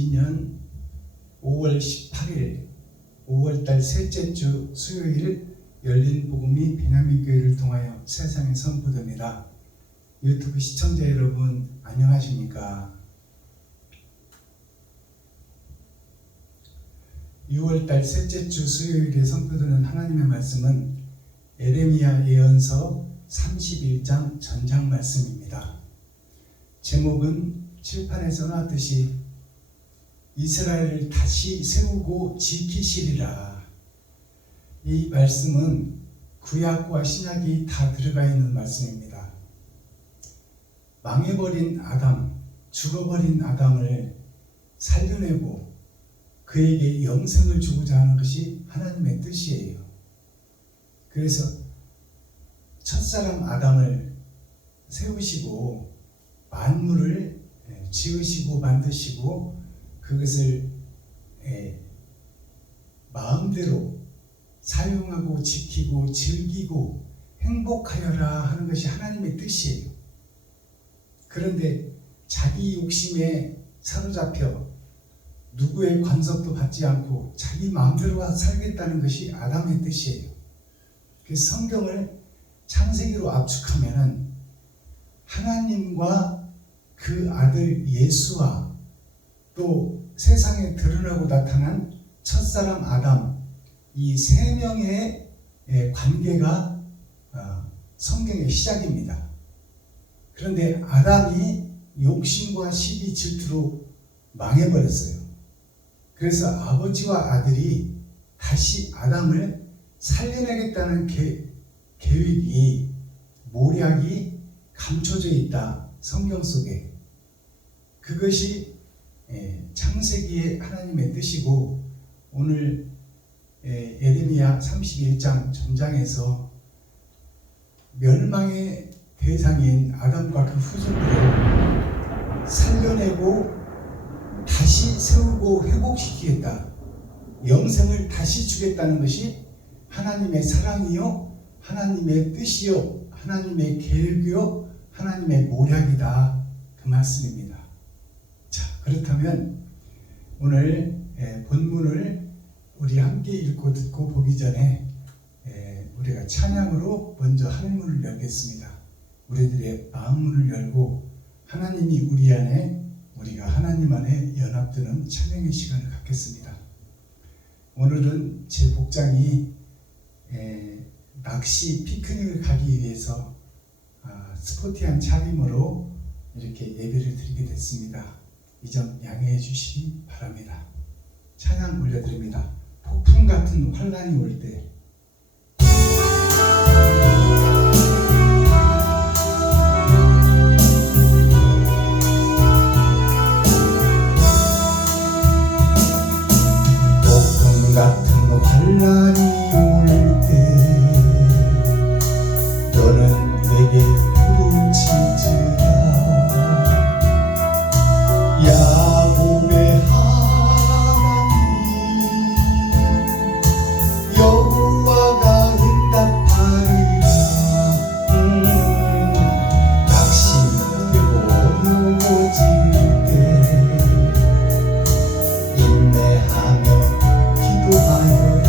2022년 5월 18일 5월달 셋째 주 수요일 열린 복음이 베냐민교회를 통하여 세상에 선포됩니다. 유튜브 시청자 여러분 안녕하십니까? 6월달 셋째 주 수요일에 선포되는 하나님의 말씀은 에레미야 예언서 31장 전장 말씀입니다. 제목은 칠판에 써놨듯이 이스라엘을 다시 세우고 지키시리라. 이 말씀은 구약과 신약이 다 들어가 있는 말씀입니다. 망해버린 아담, 죽어버린 아담을 살려내고 그에게 영생을 주고자 하는 것이 하나님의 뜻이에요. 그래서 첫사람 아담을 세우시고 만물을 지으시고 만드시고 그것을 마음대로 사용하고 지키고 즐기고 행복하여라 하는 것이 하나님의 뜻이에요. 그런데 자기 욕심에 사로잡혀 누구의 관섭도 받지 않고 자기 마음대로 살겠다는 것이 아담의 뜻이에요. 그래서 성경을 창세기로 압축하면은 하나님과 그 아들 예수와 또 세상에 드러나고 나타난 첫사람 아담, 이 세 명의 관계가 성경의 시작입니다. 그런데 아담이 욕심과 시기 질투로 망해버렸어요. 그래서 아버지와 아들이 다시 아담을 살려내겠다는 계획이 모략이 감춰져 있다. 성경 속에. 그것이 창세기의 하나님의 뜻이고 오늘 에레미야 31장 전장에서 멸망의 대상인 아담과 그 후손들을 살려내고 다시 세우고 회복시키겠다. 영생을 다시 주겠다는 것이 하나님의 사랑이요, 하나님의 뜻이요, 하나님의 계획이요, 하나님의 모략이다. 그 말씀입니다. 자, 그렇다면 오늘 본문을 우리 함께 읽고 듣고 보기 전에 우리가 찬양으로 먼저 하늘문을 열겠습니다. 우리들의 마음문을 열고 하나님이 우리 안에 우리가 하나님 안에 연합되는 찬양의 시간을 갖겠습니다. 오늘은 제 복장이 낚시 피크닉을 가기 위해서 스포티한 차림으로 이렇게 예배를 드리게 됐습니다. 이 점 양해해 주시기 바랍니다. 찬양 올려드립니다. 폭풍 같은 환란이 올 때 폭풍 같은 환란이 올 때 너는 내게 부르짖으라. 야곱의 하나님 여호와가 응답하리라. 낙심되고 어려워질 때 인내하며 기도하여라.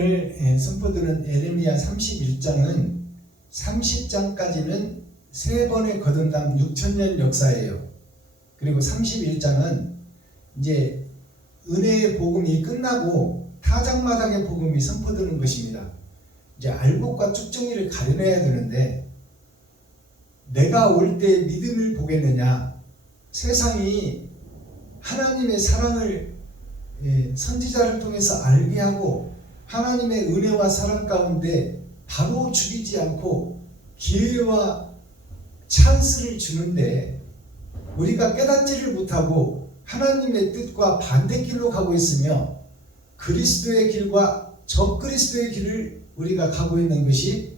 오늘 선포드는 에레미야 31장은 30장까지는 3번의 거듭남 6,000년 역사예요. 그리고 31장은 이제 은혜의 복음이 끝나고 타작마당의 복음이 선포되는 것입니다. 이제 알곡과 쭉정이를 가려내야 되는데, 내가 올 때 믿음을 보겠느냐, 세상이 하나님의 사랑을 선지자를 통해서 알게 하고 하나님의 은혜와 사랑 가운데 바로 죽이지 않고 기회와 찬스를 주는데 우리가 깨닫지를 못하고 하나님의 뜻과 반대길로 가고 있으며 그리스도의 길과 적그리스도의 길을 우리가 가고 있는 것이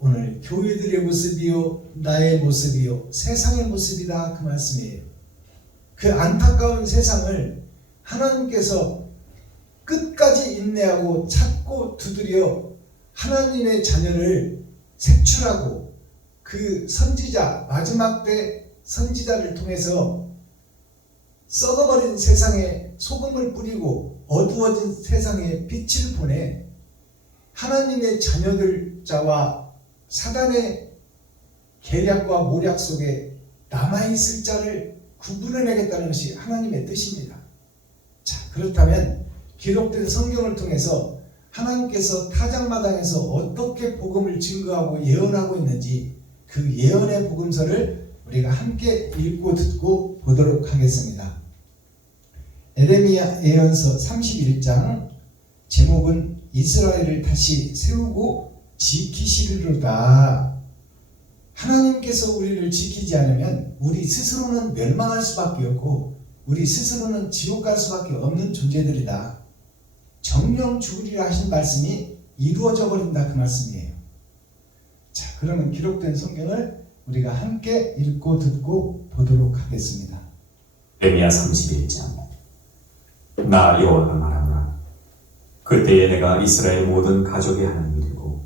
오늘 교회들의 모습이요, 나의 모습이요, 세상의 모습이다, 그 말씀이에요. 그 안타까운 세상을 하나님께서 끝까지 인내하고 찾고 두드려 하나님의 자녀를 색출하고 그 선지자, 마지막 때 선지자를 통해서 썩어버린 세상에 소금을 뿌리고 어두워진 세상에 빛을 보내 하나님의 자녀들 자와 사단의 계략과 모략 속에 남아있을 자를 구분해내겠다는 것이 하나님의 뜻입니다. 자, 그렇다면 기록된 성경을 통해서 하나님께서 타작마당에서 어떻게 복음을 증거하고 예언하고 있는지 그 예언의 복음서를 우리가 함께 읽고 듣고 보도록 하겠습니다. 에레미야 예언서 31장, 제목은 이스라엘을 다시 세우고 지키시리로다. 하나님께서 우리를 지키지 않으면 우리 스스로는 멸망할 수밖에 없고 우리 스스로는 지옥 갈 수밖에 없는 존재들이다. 정령 죽으리라 하신 말씀이 이루어져 버린다, 그 말씀이에요. 자, 그러면 기록된 성경을 우리가 함께 읽고 듣고 보도록 하겠습니다. 에레미야 31장. 나 여호와가 말하노라. 그때에 내가 이스라엘 모든 가족의 하나님이 되고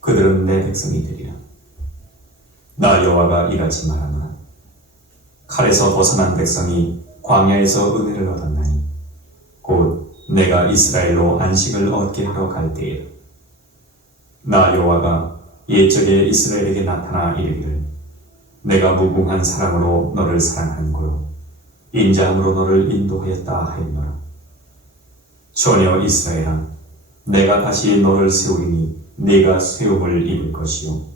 그들은 내 백성이 되리라. 나 여호와가 이같이 말하노라. 칼에서 벗어난 백성이 광야에서 은혜를 얻었나니 곧 내가 이스라엘로 안식을 얻게 하러 갈 때에 나 여호와가 옛적에 이스라엘에게 나타나 이르기를 내가 무궁한 사랑으로 너를 사랑하는 고로 인자함으로 너를 인도하였다 하였노라. 전혀 이스라엘아, 내가 다시 너를 세우리니 네가 세움을 입을 것이요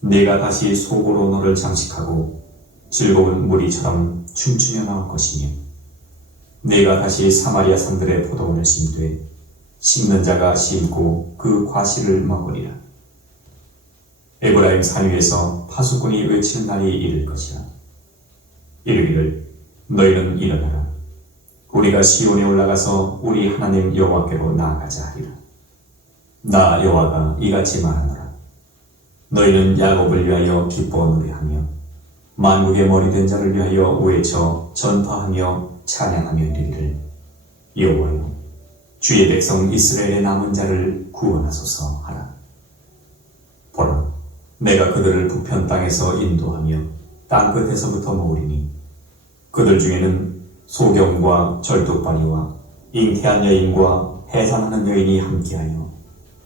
네가 다시 속으로 너를 장식하고 즐거운 무리처럼 춤추며 나올 것이며 네가 다시 사마리아 산들의 포도원을 심되 심는 자가 심고 그 과실을 먹으리라. 에브라임 산 위에서 파수꾼이 외치는 날이 이를 것이라. 이르기를 너희는 일어나라. 우리가 시온에 올라가서 우리 하나님 여호와께로 나아가자 하리라. 나 여호와가 이같이 말하노라. 너희는 야곱을 위하여 기뻐 노래하며 만국의 머리 된 자를 위하여 외쳐 전파하며 찬양하며 이르기를 여호와여, 주의 백성 이스라엘의 남은 자를 구원하소서 하라. 보라, 내가 그들을 북편 땅에서 인도하며 땅 끝에서부터 모으리니 그들 중에는 소경과 절뚝발이와 잉태한 여인과 해산하는 여인이 함께하여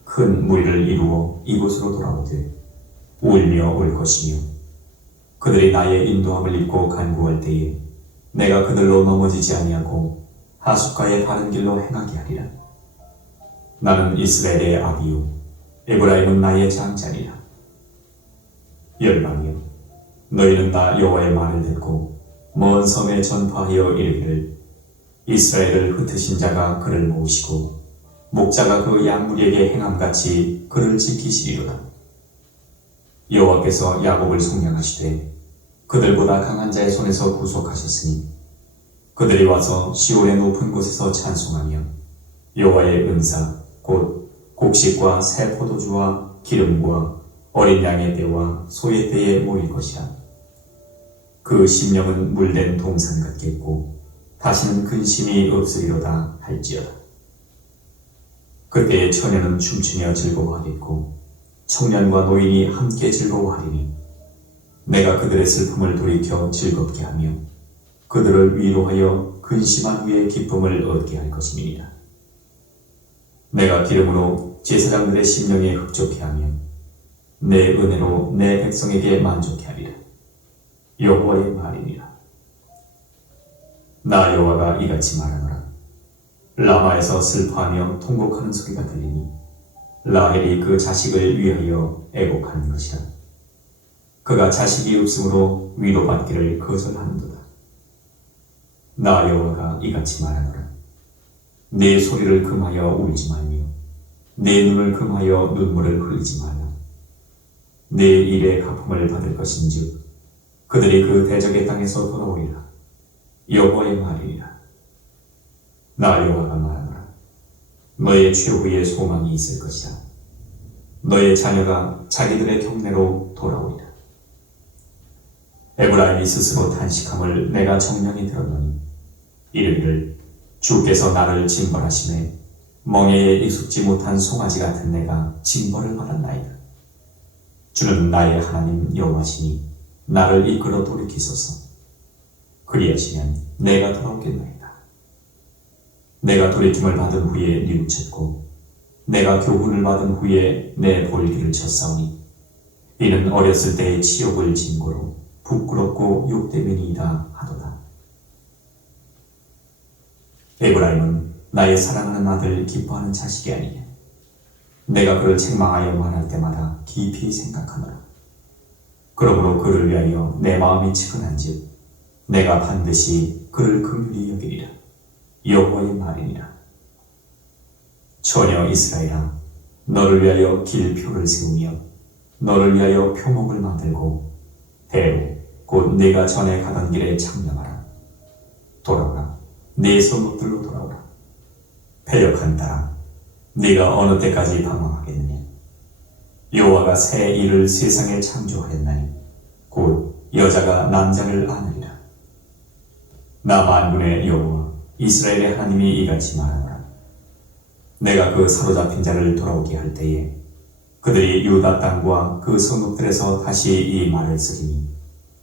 큰 무리를 이루어 이곳으로 돌아오되 울며 올 것이며 그들이 나의 인도함을 입고 간구할 때에 내가 그들로 넘어지지 아니하고 하숫가의 바른 길로 행하게 하리라. 나는 이스라엘의 아비요 에브라임은 나의 장자니라. 열방이여, 너희는 나 여호와의 말을 듣고 먼 섬에 전파하여 이르기를 이스라엘을 흩으신 자가 그를 모으시고 목자가 그 양무리에게 행함같이 그를 지키시리로다. 여호와께서 야곱을 속량하시되 그들보다 강한 자의 손에서 구속하셨으니 그들이 와서 시온의 높은 곳에서 찬송하며 여호와의 은사 곧 곡식과 새 포도주와 기름과 어린 양의 떼와 소의 떼에 모일 것이라. 그 심령은 물된 동산 같겠고 다시는 근심이 없으리로다 할지어다. 그때의 처녀는 춤추며 즐거워하겠고 청년과 노인이 함께 즐거워하리니 내가 그들의 슬픔을 돌이켜 즐겁게 하며 그들을 위로하여 근심한 후에 기쁨을 얻게 할 것임이니라. 내가 기름으로 제사장들의 심령에 흡족해 하며 내 은혜로 내 백성에게 만족해 하리라. 여호와의 말이니라. 나 여호와가 이같이 말하노라. 라마에서 슬퍼하며 통곡하는 소리가 들리니 라헬이 그 자식을 위하여 애곡하는 것이라. 그가 자식이 없으므로 위로받기를 거절하는도다. 나 여호와가 이같이 말하노라. 내 소리를 금하여 울지 말며 내 눈을 금하여 눈물을 흘리지 말라. 내 일의 갚음을 받을 것인즉 그들이 그 대적의 땅에서 돌아오리라. 여호와의 말이니라. 나 여호와가 말하노라. 너의 최후의 소망이 있을 것이다. 너의 자녀가 자기들의 경내로 돌아오리라. 에브라임이 스스로 탄식함을 내가 정령이 들었노니 이르기를 주께서 나를 징벌하심에 멍에에 익숙지 못한 송아지 같은 내가 징벌을 받았나이다. 주는 나의 하나님 여호와시니 나를 이끌어 돌이키소서. 그리하시면 내가 돌아오겠나이다. 내가 돌이킴을 받은 후에 뉘우쳤고 내가 교훈을 받은 후에 내 볼기를 쳤사오니 이는 어렸을 때의 치욕을 진고로 부끄럽고 욕되민이다 하도다. 에브라임은 나의 사랑하는 아들 기뻐하는 자식이 아니냐. 내가 그를 책망하여 말할 때마다 깊이 생각하노라. 그러므로 그를 위하여 내 마음이 측은한즉 내가 반드시 그를 긍휼히 여기리라. 여호와의 말이니라. 처녀 이스라엘아, 너를 위하여 길표를 세우며 너를 위하여 표목을 만들고 대로 곧 네가 전에 가던 길에 창념하라. 돌아오라. 네 성읍들로 돌아오라. 패역한 딸아, 네가 어느 때까지 방황하겠느냐. 여호와가 새 일을 세상에 창조하였나니 곧 여자가 남자를 안으리라. 나 만군의 여호와 이스라엘의 하나님이 이같이 말하노라. 내가 그 사로잡힌 자를 돌아오게 할 때에 그들이 유다 땅과 그 성읍들에서 다시 이 말을 쓰리니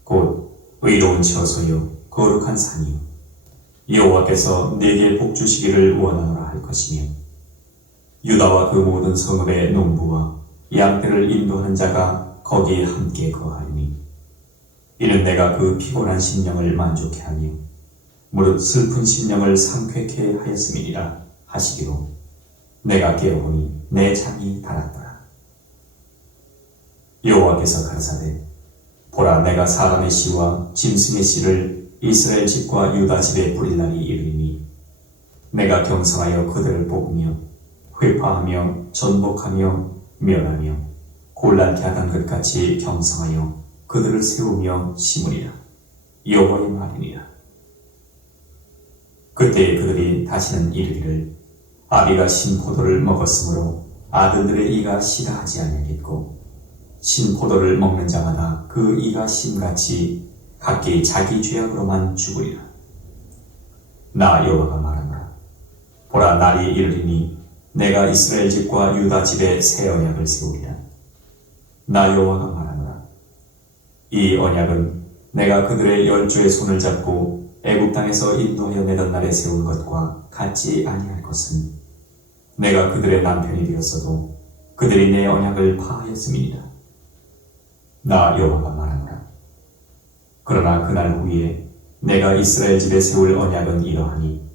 곧 의로운 처소요 거룩한 산이요 여호와께서 네게 복 주시기를 원하노라 할 것이며 유다와 그 모든 성읍의 농부와 양떼를 인도하는 자가 거기에 함께 거하리니 이는 내가 그 피곤한 심령을 만족해 하며 무릇 슬픈 심령을 상쾌케 하였음이니라 하시기로 내가 깨어보니 내 잠이 달았더라. 여호와께서 가라사대 보라, 내가 사람의 씨와 짐승의 씨를 이스라엘 집과 유다 집에 뿌릴 날이 이르리니 내가 경성하여 그들을 뽑으며 회파하며 전복하며 멸하며 곤란케 하던 것 같이 경성하여 그들을 세우며 심으리라. 여호와의 말이니라. 그때에 그들이 다시는 이르기를 아비가 신포도를 먹었으므로 아들들의 이가 시다 하지 아니하겠고 신포도를 먹는 자마다 그 이가 심같이 각기 자기 죄악으로만 죽으리라. 나 여호와가 말하노라. 보라, 날이 이르리니 내가 이스라엘 집과 유다 집에 새 언약을 세우리라. 나 여호와가 말하노라. 이 언약은 내가 그들의 열조의 손을 잡고 애굽 땅에서 인도하여 내던 날에 세운 것과 같지 아니할 것은 내가 그들의 남편이 되었어도 그들이 내 언약을 파하였음이니라. 나 여호와가 말하노라. 그러나 그날 후에 내가 이스라엘 집에 세울 언약은 이러하니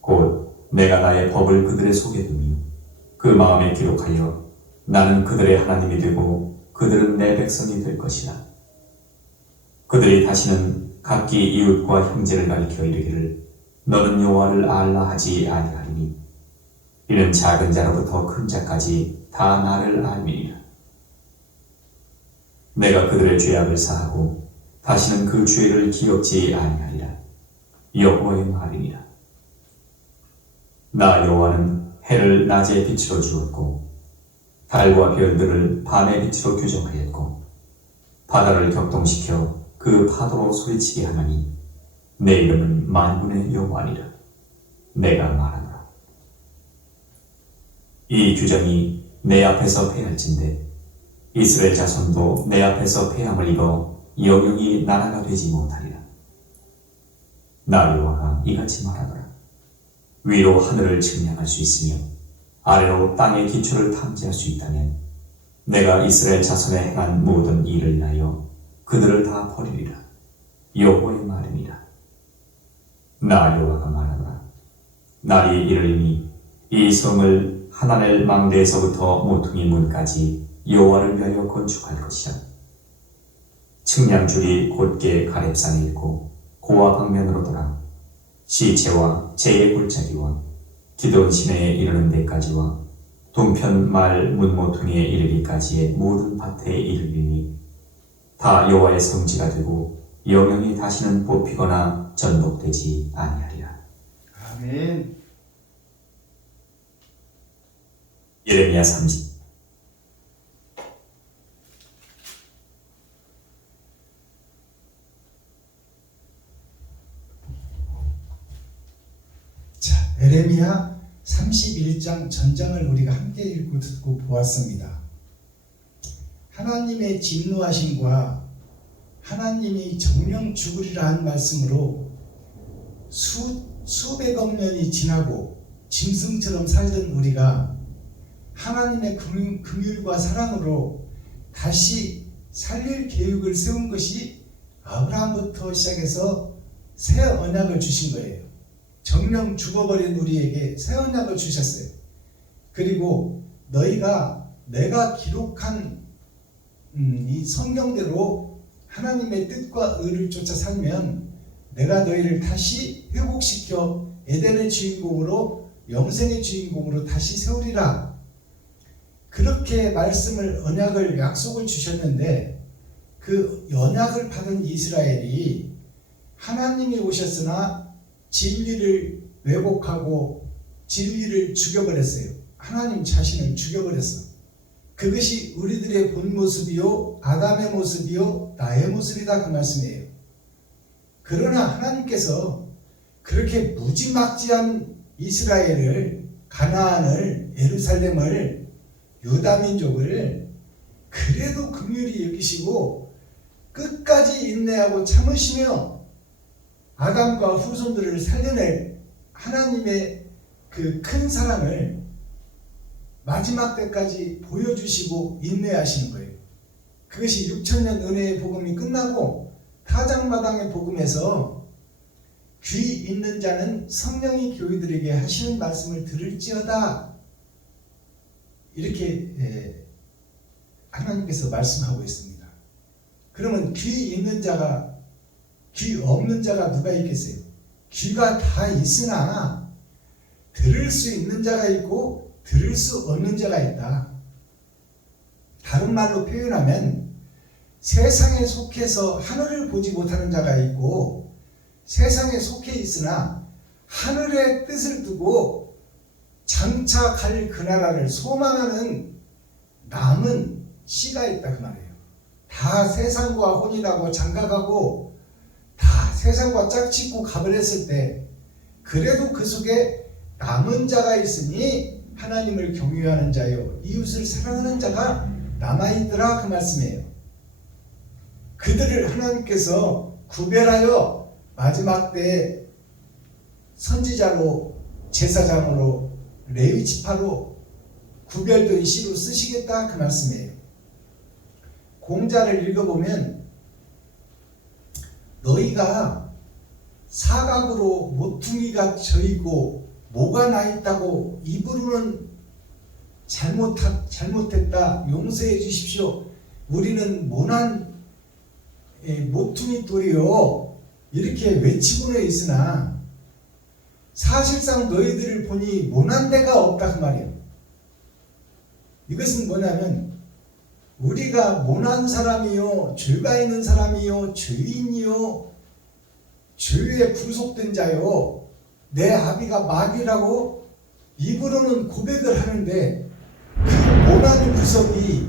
곧 내가 나의 법을 그들의 속에 두며 그 마음에 기록하여 나는 그들의 하나님이 되고 그들은 내 백성이 될 것이라. 그들이 다시는 각기 이웃과 형제를 가리켜 이르기를 너는 여호와를 알라 하지 아니하리니 이는 작은 자로부터 큰 자까지 다 나를 알미니라. 내가 그들의 죄악을 사하고 다시는 그 죄를 기억지 아니하리라. 여호와의 말이니라. 나 여호와는 해를 낮의 빛으로 주었고 달과 별들을 밤의 빛으로 규정하였고 바다를 격동시켜 그 파도로 소리치게 하나니 내 이름은 만군의 여호와니라. 내가 말하노라. 이 규정이 내 앞에서 패할진대 이스라엘 자손도 내 앞에서 패함을 입어 영영이 나라가 되지 못하리라. 나 여호와가 이같이 말하노라. 위로 하늘을 측량할 수 있으며 아래로 땅의 기초를 탐지할 수 있다면 내가 이스라엘 자손에 행한 모든 일을 인하여 그들을 다 버리리라. 여호와의 말입니다. 나 여호와가 말하노라. 날이 이르리니 이 성을 하나넬 망대에서부터 모퉁이 문까지 여호와를 위하여 건축할 것이라. 측량줄이 곧게 가렙산에 있고 고와 방면으로 돌아 시체와 재의 골짜기와 기돈 시내에 이르는 데까지와 동편 말 문모퉁이에 이르기까지의 모든 밭에 이르리니 다 여호와의 성지가 되고 영영이 다시는 뽑히거나 전복되지 아니하리라. 아멘. 예레미야 30. 자, 예레미야 31장 전장을 우리가 함께 읽고 듣고 보았습니다. 하나님의 진노하심과 하나님이 정령 죽으리라 한 말씀으로 수백억 년이 지나고 짐승처럼 살던 우리가 하나님의 긍휼과 사랑으로 다시 살릴 계획을 세운 것이 아브라함부터 시작해서 새 언약을 주신 거예요. 정령 죽어버린 우리에게 새 언약을 주셨어요. 그리고 너희가 내가 기록한 이 성경대로 하나님의 뜻과 의를 쫓아 살면 내가 너희를 다시 회복시켜 에덴의 주인공으로 영생의 주인공으로 다시 세우리라. 그렇게 말씀을 언약을 약속을 주셨는데 그 언약을 받은 이스라엘이 하나님이 오셨으나 진리를 왜곡하고 진리를 죽여버렸어요. 하나님 자신을 죽여버렸어. 그것이 우리들의 본 모습이요 아담의 모습이요 나의 모습이다 그 말씀이에요. 그러나 하나님께서 그렇게 무지막지한 이스라엘을 가나안을 예루살렘을 유다 민족을 그래도 긍휼히 여기시고 끝까지 인내하고 참으시며 아담과 후손들을 살려낼 하나님의 그 큰 사랑을 마지막 때까지 보여주시고 인내하시는 거예요. 그것이 6천년 은혜의 복음이 끝나고 타작마당의 복음에서 귀 있는 자는 성령이 교회들에게 하시는 말씀을 들을지어다 이렇게 하나님께서 말씀하고 있습니다. 그러면 귀 있는 자가 귀 없는 자가 누가 있겠어요? 귀가 다 있으나 들을 수 있는 자가 있고 들을 수 없는 자가 있다. 다른 말로 표현하면 세상에 속해서 하늘을 보지 못하는 자가 있고 세상에 속해 있으나 하늘의 뜻을 두고 장차 갈 그 나라를 소망하는 남은 씨가 있다 그 말이에요. 다 세상과 혼인하고 장가가고 다 세상과 짝짓고 가버렸을 때 그래도 그 속에 남은 자가 있으니 하나님을 경외하는 자요 이웃을 사랑하는 자가 남아있더라 그 말씀이에요. 그들을 하나님께서 구별하여 마지막 때에 선지자로 제사장으로 레위 지파로 구별된 씨로 쓰시겠다 그 말씀이에요. 공자를 읽어보면 너희가 사각으로 모퉁이가 져있고 모가 나 있다고 입으로는 잘못했다 용서해 주십시오. 우리는 모난 모퉁이 돌이요 이렇게 외치고는 있으나 사실상 너희들을 보니 모난 데가 없다 그 말이에요. 이것은 뭐냐면 우리가 모난 사람이요 죄가 있는 사람이요 죄인이요 죄에 구속된 자요 내 아비가 마귀라고 입으로는 고백을 하는데 그 모난 구석이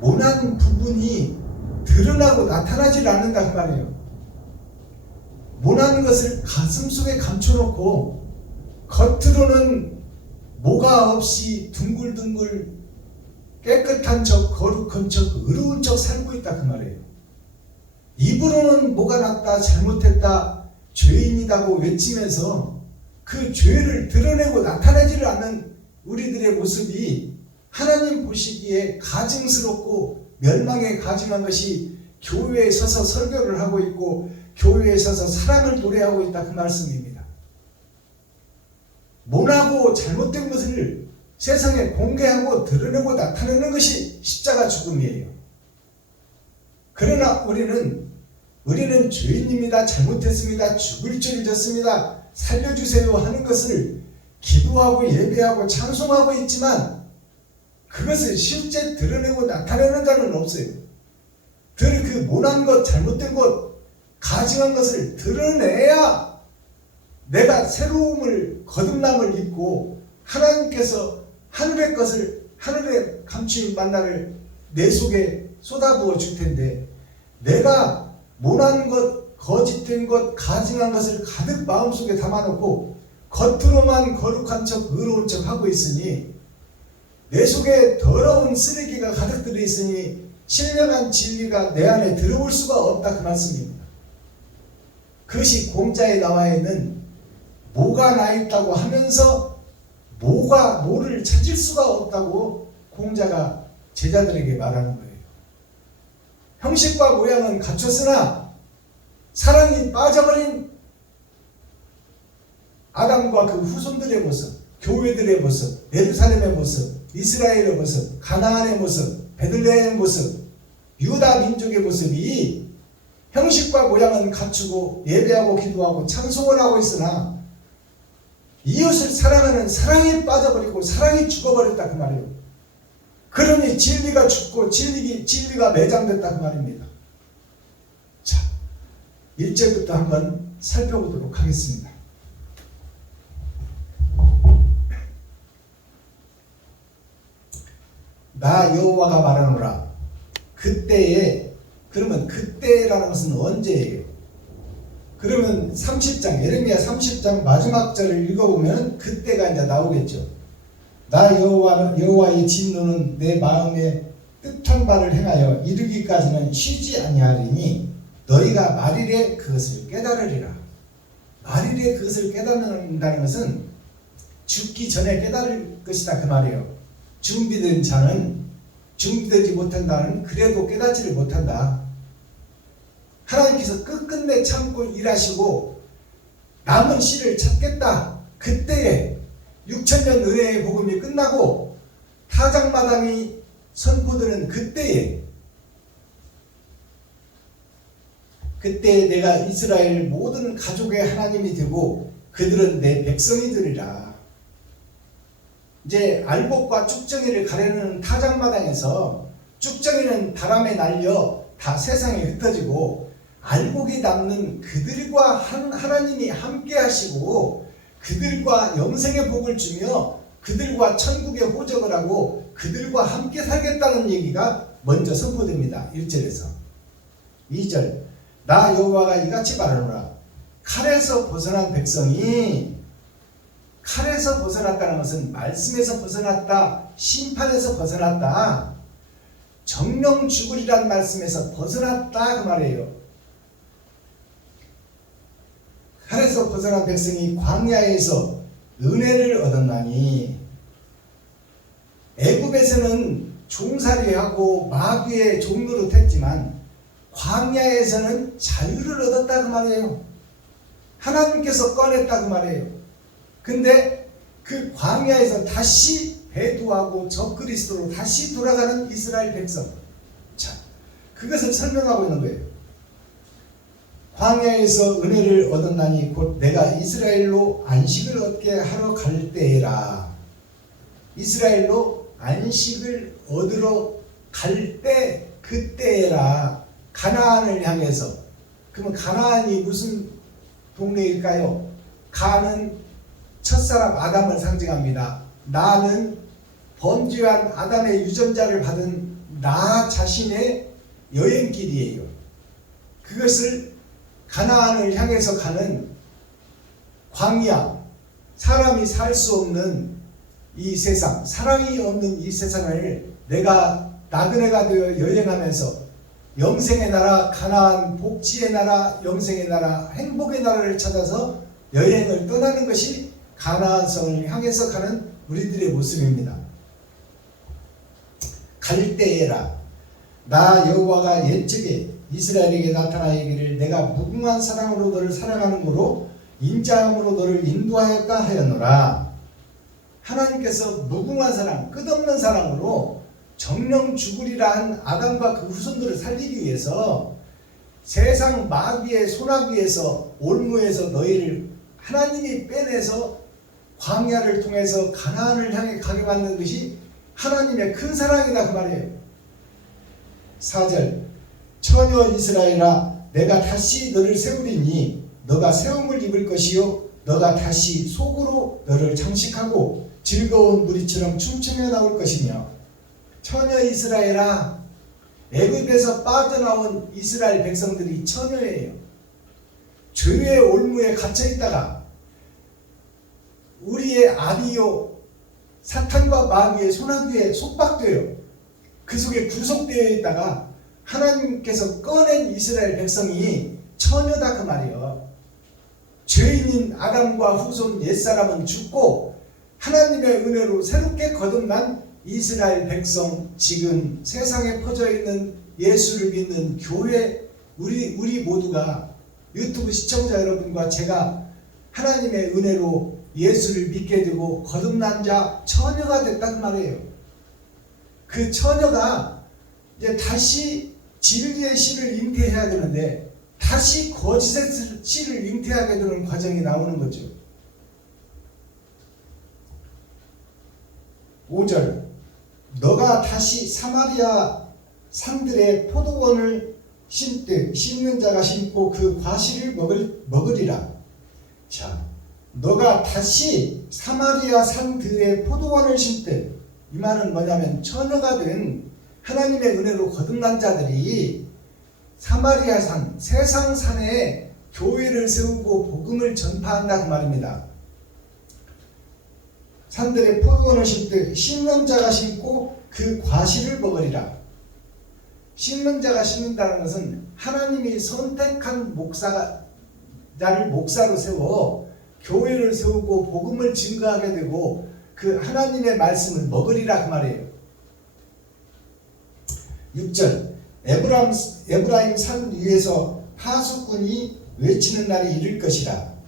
모난 부분이 드러나고 나타나질 않는다 그 말이에요. 모난 것을 가슴속에 감춰놓고 겉으로는 모가 없이 둥글둥글 깨끗한 척 거룩한 척 의로운 척 살고 있다 그 말이에요. 입으로는 모가 났다 잘못했다 죄인이다고 외치면서 그 죄를 드러내고 나타내지를 않는 우리들의 모습이 하나님 보시기에 가증스럽고 멸망에 가증한 것이 교회에 서서 설교를 하고 있고 교회에 서서 사랑을 노래하고 있다, 그 말씀입니다. 모나고 잘못된 것을 세상에 공개하고 드러내고 나타내는 것이 십자가 죽음이에요. 그러나 우리는 죄인입니다, 잘못했습니다, 죽을 죄를 졌습니다, 살려주세요 하는 것을 기도하고 예배하고 찬송하고 있지만 그것을 실제 드러내고 나타내는 자는 없어요. 그 모난 것, 잘못된 것, 가증한 것을 드러내야 내가 새로움을, 거듭남을 입고 하나님께서 하늘의 것을, 하늘의 감추인 만나를 내 속에 쏟아부어 줄 텐데, 내가 모난 것, 거짓된 것, 가증한 것을 가득 마음속에 담아놓고 겉으로만 거룩한 척, 의로운 척 하고 있으니 내 속에 더러운 쓰레기가 가득 들어있으니 신령한 진리가 내 안에 들어올 수가 없다, 그 말씀입니다. 그것이 공자에 나와 있는 모가 나 있다고 하면서 모를 찾을 수가 없다고 공자가 제자들에게 말하는 거예요. 형식과 모양은 갖췄으나 사랑이 빠져버린 아담과 그 후손들의 모습, 교회들의 모습, 예루살렘의 모습, 이스라엘의 모습, 가나안의 모습, 베들레헴의 모습, 유다 민족의 모습이 형식과 모양은 갖추고 예배하고 기도하고 찬송을 하고 있으나 이웃을 사랑하는 사랑이 빠져버리고 사랑이 죽어버렸다, 그 말이에요. 그러니 진리가 죽고 진리가 매장됐다, 그 말입니다. 자, 1절부터 한번 살펴보도록 하겠습니다. 나 여호와가 말하노라. 그때에, 그러면 그때라는 것은 언제예요? 그러면 30장, 예레미야 30장 마지막 절을 읽어보면 그때가 이제 나오겠죠. 나 여호와의 진노는 내 마음에 뜻한 바를 행하여 이르기까지는 쉬지 아니하리니 너희가 말일에 그것을 깨달으리라. 말일에 그것을 깨닫는다는 것은 죽기 전에 깨달을 것이다, 그 말이에요. 준비된 자는, 준비되지 못한다는 그래도 깨닫지를 못한다. 하나님께서 끝끝내 참고 일하시고 남은 씨를 찾겠다. 그때에 6,000년 은혜의 복음이 끝나고 타작마당이 선포되는 그때에 내가 이스라엘 모든 가족의 하나님이 되고 그들은 내 백성이 되리라. 이제 알곡과 쭉정이를 가르는 타작마당에서 쭉정이는 바람에 날려 다 세상에 흩어지고 알곡이 남는 그들과 하나님이 함께 하시고 그들과 영생의 복을 주며 그들과 천국의 호적을 하고 그들과 함께 살겠다는 얘기가 먼저 선포됩니다. 1절에서 2절, 나 여호와가 이같이 말하노라. 칼에서 벗어난 백성이, 칼에서 벗어났다는 것은 말씀에서 벗어났다, 심판에서 벗어났다, 정령 죽으리란 말씀에서 벗어났다, 그 말이에요. 칼에서 벗어난 백성이 광야에서 은혜를 얻었나니, 애굽에서는 종살이하고 마귀의 종노릇 했지만 광야에서는 자유를 얻었다, 그 말이에요. 하나님께서 꺼냈다, 그 말이에요. 근데 그 광야에서 다시 배도하고 적그리스도로 다시 돌아가는 이스라엘 백성, 자, 그것을 설명하고 있는 거예요. 광야에서 은혜를 얻었나니 곧 내가 이스라엘로 안식을 얻게 하러 갈 때라. 이스라엘로 안식을 얻으러 갈 때, 그때라. 가나안을 향해서. 그러면 가나안이 무슨 동네일까요? 가는 첫사람 아담을 상징합니다. 나는 범죄한 아담의 유전자를 받은 나 자신의 여행길이에요. 그것을 가나안을 향해서 가는 광야, 사람이 살 수 없는 이 세상, 사랑이 없는 이 세상을 내가 나그네가 되어 여행하면서 영생의 나라, 가나안, 복지의 나라, 영생의 나라, 행복의 나라를 찾아서 여행을 떠나는 것이 가나안성을 향해서 가는 우리들의 모습입니다. 갈대에라 나 여호와가 옛적에 이스라엘에게 나타나 이르기를 내가 무궁한 사랑으로 너를 사랑하는 거로 인자함으로 너를 인도하였다 하였노라. 하나님께서 무궁한 사랑, 끝없는 사랑으로 정령 죽으리라 한 아담과 그 후손들을 살리기 위해서 세상 마귀의 소나기에서 올무에서 너희를 하나님이 빼내서 광야를 통해서 가나안을 향해 가게 만든 것이 하나님의 큰 사랑이다 그 말이에요. 4절 처녀 이스라엘아 내가 다시 너를 세우리니 너가 세움을 입을 것이요 너가 다시 속으로 너를 장식하고 즐거운 무리처럼 춤추며 나올 것이며 처녀 이스라엘아 애굽에서 빠져나온 이스라엘 백성들이 처녀예요. 죄의 올무에 갇혀있다가 우리의 아비요 사탄과 마귀의 소나기에 속박되어 그 속에 구속되어 있다가 하나님께서 꺼낸 이스라엘 백성이 처녀다 그 말이에요. 죄인인 아담과 후손 옛사람은 죽고 하나님의 은혜로 새롭게 거듭난 이스라엘 백성, 지금 세상에 퍼져 있는 예수를 믿는 교회 우리 모두가 유튜브 시청자 여러분과 제가 하나님의 은혜로 예수를 믿게 되고 거듭난 자 처녀가 됐단 말이에요. 그 처녀가 이제 다시 진리의 씨를 잉태해야 되는데 다시 거짓의 씨를 잉태하게 되는 과정이 나오는 거죠. 5절 너가 다시 사마리아 산들의 포도원을 심듯 심는 자가 심고 그 과실을 먹으리라. 자, 너가 다시 사마리아 산들의 포도원을 심듯, 이 말은 뭐냐면 처녀가 된 하나님의 은혜로 거듭난 자들이 사마리아 산, 세상 산에 교회를 세우고 복음을 전파한다 그 말입니다. 산들의 포도원을 심듯 심는 자가 심고 그 과실을 먹으리라. 심는 자가 심는다는 것은 하나님이 선택한 자를 목사로 세워 교회를 세우고 복음을 증거하게 되고 그 하나님의 말씀을 먹으리라 그 말이에요. 6절 에브라임 산 위에서 파수꾼이 외치는 날이 이를 것이라.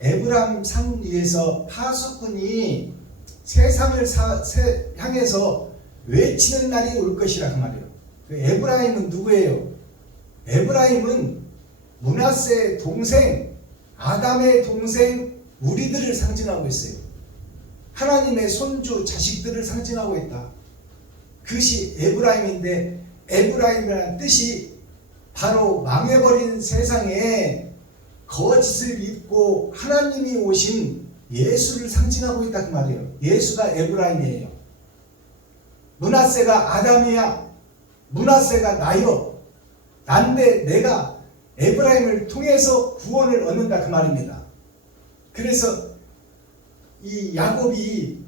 에브라임 산 위에서 파수꾼이 세상을 향해서 외치는 날이 올 것이라 그 말이에요. 그 에브라임은 누구예요? 에브라임은 므낫세의 동생, 아담의 동생, 우리들을 상징하고 있어요. 하나님의 손주, 자식들을 상징하고 있다. 그것이 에브라임인데, 에브라임이라는 뜻이 바로 망해버린 세상에 거짓을 믿고 하나님이 오신 예수를 상징하고 있다 그 말이에요. 예수가 에브라임이에요. 므낫세가 아담이야. 므낫세가 나요. 난데 내가 에브라임을 통해서 구원을 얻는다 그 말입니다. 그래서 이 야곱이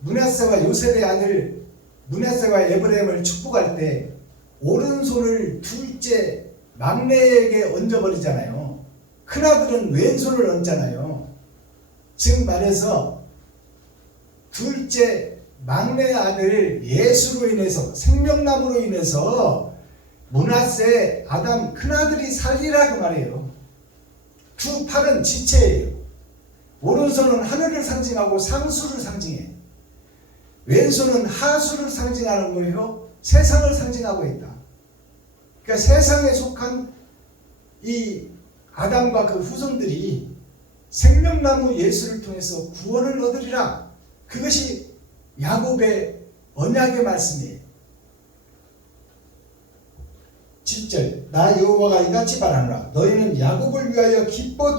므낫세와 요셉의 아들 므낫세와 에브라임을 축복할 때 오른손을 둘째 막내에게 얹어버리잖아요. 큰아들은 왼손을 얹잖아요. 즉 말해서 둘째 막내 아들 예수로 인해서 생명나무로 인해서 므낫세 아담 큰아들이 살리라 그 말이에요. 두 팔은 지체예요. 오른손은 하늘을 상징하고 상수를 상징해. 왼손은 하수를 상징하는 거예요. 세상을 상징하고 있다. 그러니까 세상에 속한 이 아담과 그 후손들이 생명나무 예수를 통해서 구원을 얻으리라. 그것이 야곱의 언약의 말씀이에요. 7절 나 여호와가 이같이 말하노라. 너희는 야곱을 위하여 기뻐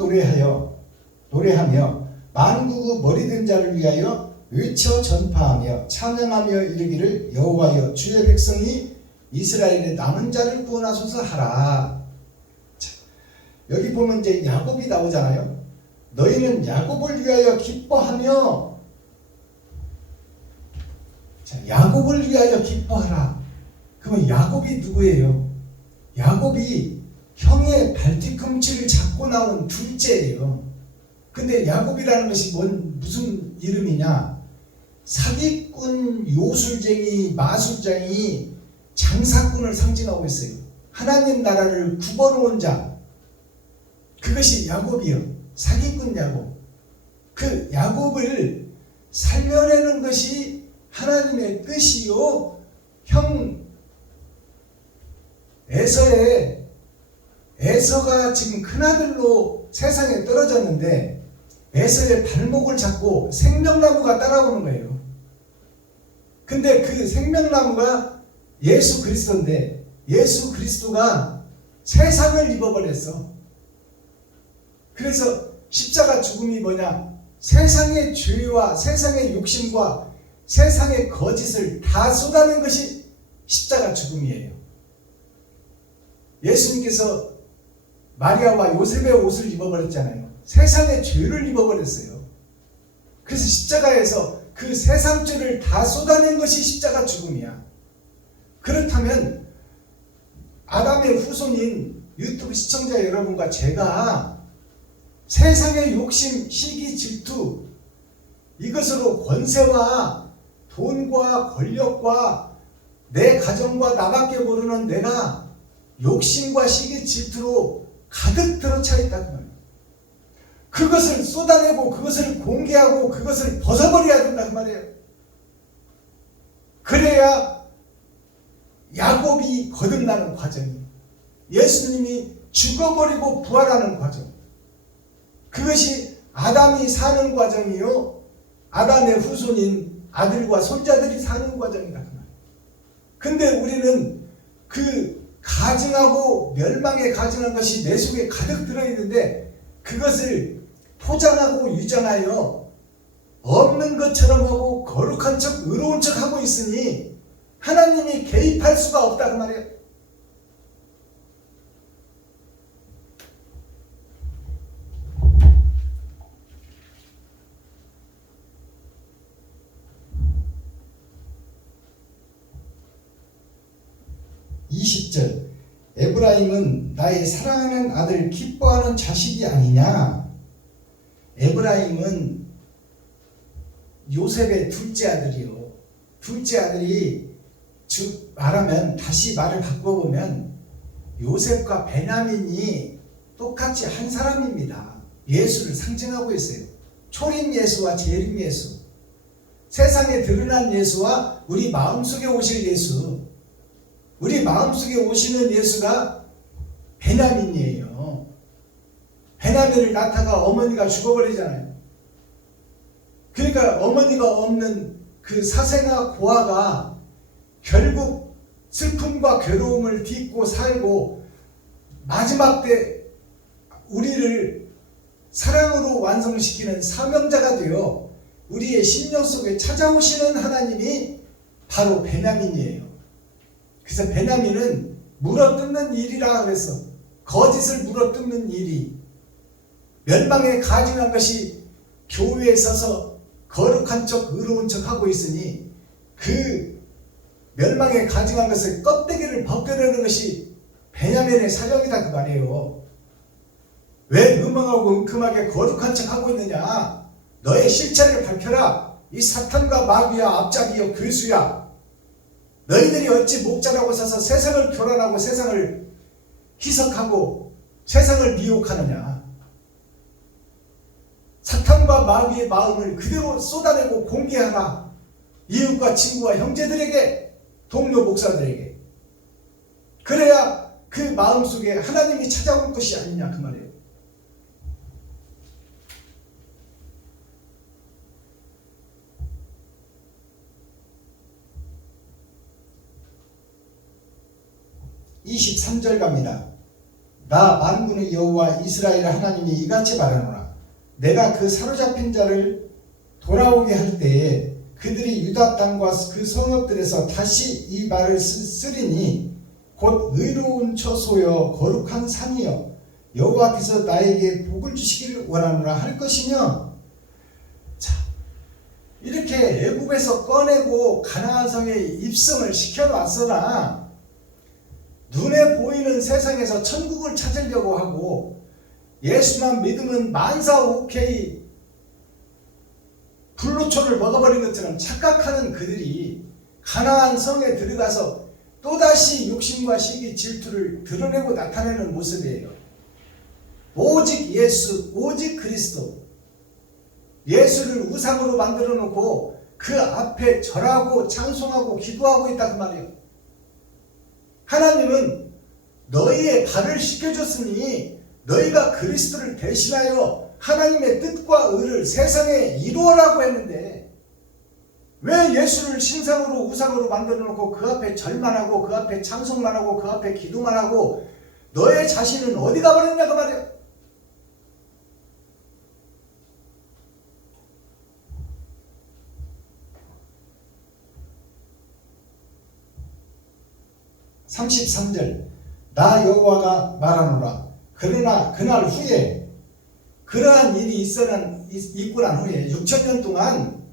노래하며 만국의 머리든 자를 위하여 외쳐 전파하며 찬양하며 이르기를 여호와여 주의 백성이 이스라엘의 남은 자를 구원하소서 하라. 자, 여기 보면 이제 야곱이 나오잖아요. 너희는 야곱을 위하여 기뻐하며, 자, 야곱을 위하여 기뻐하라. 그러면 야곱이 누구예요? 야곱이 형의 발뒤꿈치를 잡고 나온 둘째예요. 근데 야곱이라는 것이 무슨 이름이냐? 사기꾼, 요술쟁이, 마술쟁이, 장사꾼을 상징하고 있어요. 하나님 나라를 구걸해온 자, 그것이 야곱이요. 사기꾼 야곱. 그 야곱을 살려내는 것이 하나님의 뜻이요. 형 에서가 지금 큰아들로 세상에 떨어졌는데 에서의 발목을 잡고 생명나무가 따라오는 거예요. 근데 그 생명나무가 예수 그리스도인데 예수 그리스도가 세상을 입어버렸어. 그래서 십자가 죽음이 뭐냐? 세상의 죄와 세상의 욕심과 세상의 거짓을 다 쏟아낸 것이 십자가 죽음이에요. 예수님께서 마리아와 요셉의 옷을 입어버렸잖아요. 세상의 죄를 입어버렸어요. 그래서 십자가에서 그 세상 죄를 다 쏟아낸 것이 십자가 죽음이야. 그렇다면 아담의 후손인 유튜브 시청자 여러분과 제가 세상의 욕심, 시기, 질투 이것으로 권세와 돈과 권력과 내 가정과 나밖에 모르는 내가 욕심과 시기, 질투로 가득 들어차 있다는 거예요. 그것을 쏟아내고 그것을 공개하고 그것을 벗어버려야 된다는 말이에요. 그래야 야곱이 거듭나는 과정이, 예수님이 죽어버리고 부활하는 과정, 그것이 아담이 사는 과정이요, 아담의 후손인 아들과 손자들이 사는 과정이다. 근데 우리는 그 가증하고 멸망에 가증한 것이 내 속에 가득 들어있는데 그것을 포장하고 유장하여 없는 것처럼 하고 거룩한 척 의로운 척 하고 있으니 하나님이 개입할 수가 없다고 말이에요. (20절) 에브라임은 나의 사랑하는 아들 기뻐하는 자식이 아니냐. 에브라임은 요셉의 둘째 아들이요. 둘째 아들이 말하면 다시 말을 바꿔보면 요셉과 베냐민이 똑같이 한 사람입니다. 예수를 상징하고 있어요. 초림 예수와 재림 예수, 세상에 드러난 예수와 우리 마음속에 오실 예수. 우리 마음속에 오시는 예수가 베냐민이에요. 베냐민을 낳다가 어머니가 죽어버리잖아요. 그러니까 어머니가 없는 그 사생아 고아가 결국 슬픔과 괴로움을 딛고 살고 마지막 때 우리를 사랑으로 완성시키는 사명자가 되어 우리의 심령 속에 찾아오시는 하나님이 바로 베냐민이에요. 그래서 베냐민은 물어뜯는 일이라 그랬어. 거짓을 물어뜯는 일이, 멸망에 가증한 것이 교회에 서서 거룩한 척 의로운 척 하고 있으니 그 멸망에 가증한 것을 껍데기를 벗겨내는 것이 베냐민의 사명이다 그 말이에요. 왜 음행하고 은큼하게 거룩한 척 하고 있느냐? 너의 실체를 밝혀라. 이 사탄과 마귀야, 앞잡이여, 괴수야. 너희들이 어찌 목자라고 서서 세상을 교란하고 세상을 희석하고 세상을 미혹하느냐. 사탄과 마귀의 마음을 그대로 쏟아내고 공개하라. 이웃과 친구와 형제들에게, 동료 목사들에게. 그래야 그 마음속에 하나님이 찾아올 것이 아니냐 그 말이에요. (23절) 갑니다. 나 만군의 여호와 이스라엘 하나님이 이같이 말하노라. 내가 그 사로잡힌 자를 돌아오게 할 때에 그들이 유다 땅과 그 성읍들에서 다시 이 말을 쓰리니 곧 의로운 처소여 거룩한 산이여 여호와께서 나에게 복을 주시기를 원하노라 할 것이며. 자, 이렇게 애굽에서 꺼내고 가나안 성에 입성을 시켜놨으나 눈에 보이는 세상에서 천국을 찾으려고 하고 예수만 믿으면 만사 오케이 불로초를 먹어버린 것처럼 착각하는 그들이 가나안 성에 들어가서 또다시 욕심과 시기 질투를 드러내고 나타내는 모습이에요. 오직 예수, 오직 그리스도, 예수를 우상으로 만들어 놓고 그 앞에 절하고 찬송하고 기도하고 있다 그 말이에요. 하나님은 너희의 발을 씻겨줬으니 너희가 그리스도를 대신하여 하나님의 뜻과 의를 세상에 이루어라고 했는데 왜 예수를 신상으로 우상으로 만들어 놓고 그 앞에 절만 하고 그 앞에 찬송만 하고 그 앞에 기도만 하고 너의 자신은 어디 가버렸냐 그 말이에요. (33절) 나 여호와가 말하노라. 그러나 그날 후에 그러한 일이 있고 난 후에 6천년 동안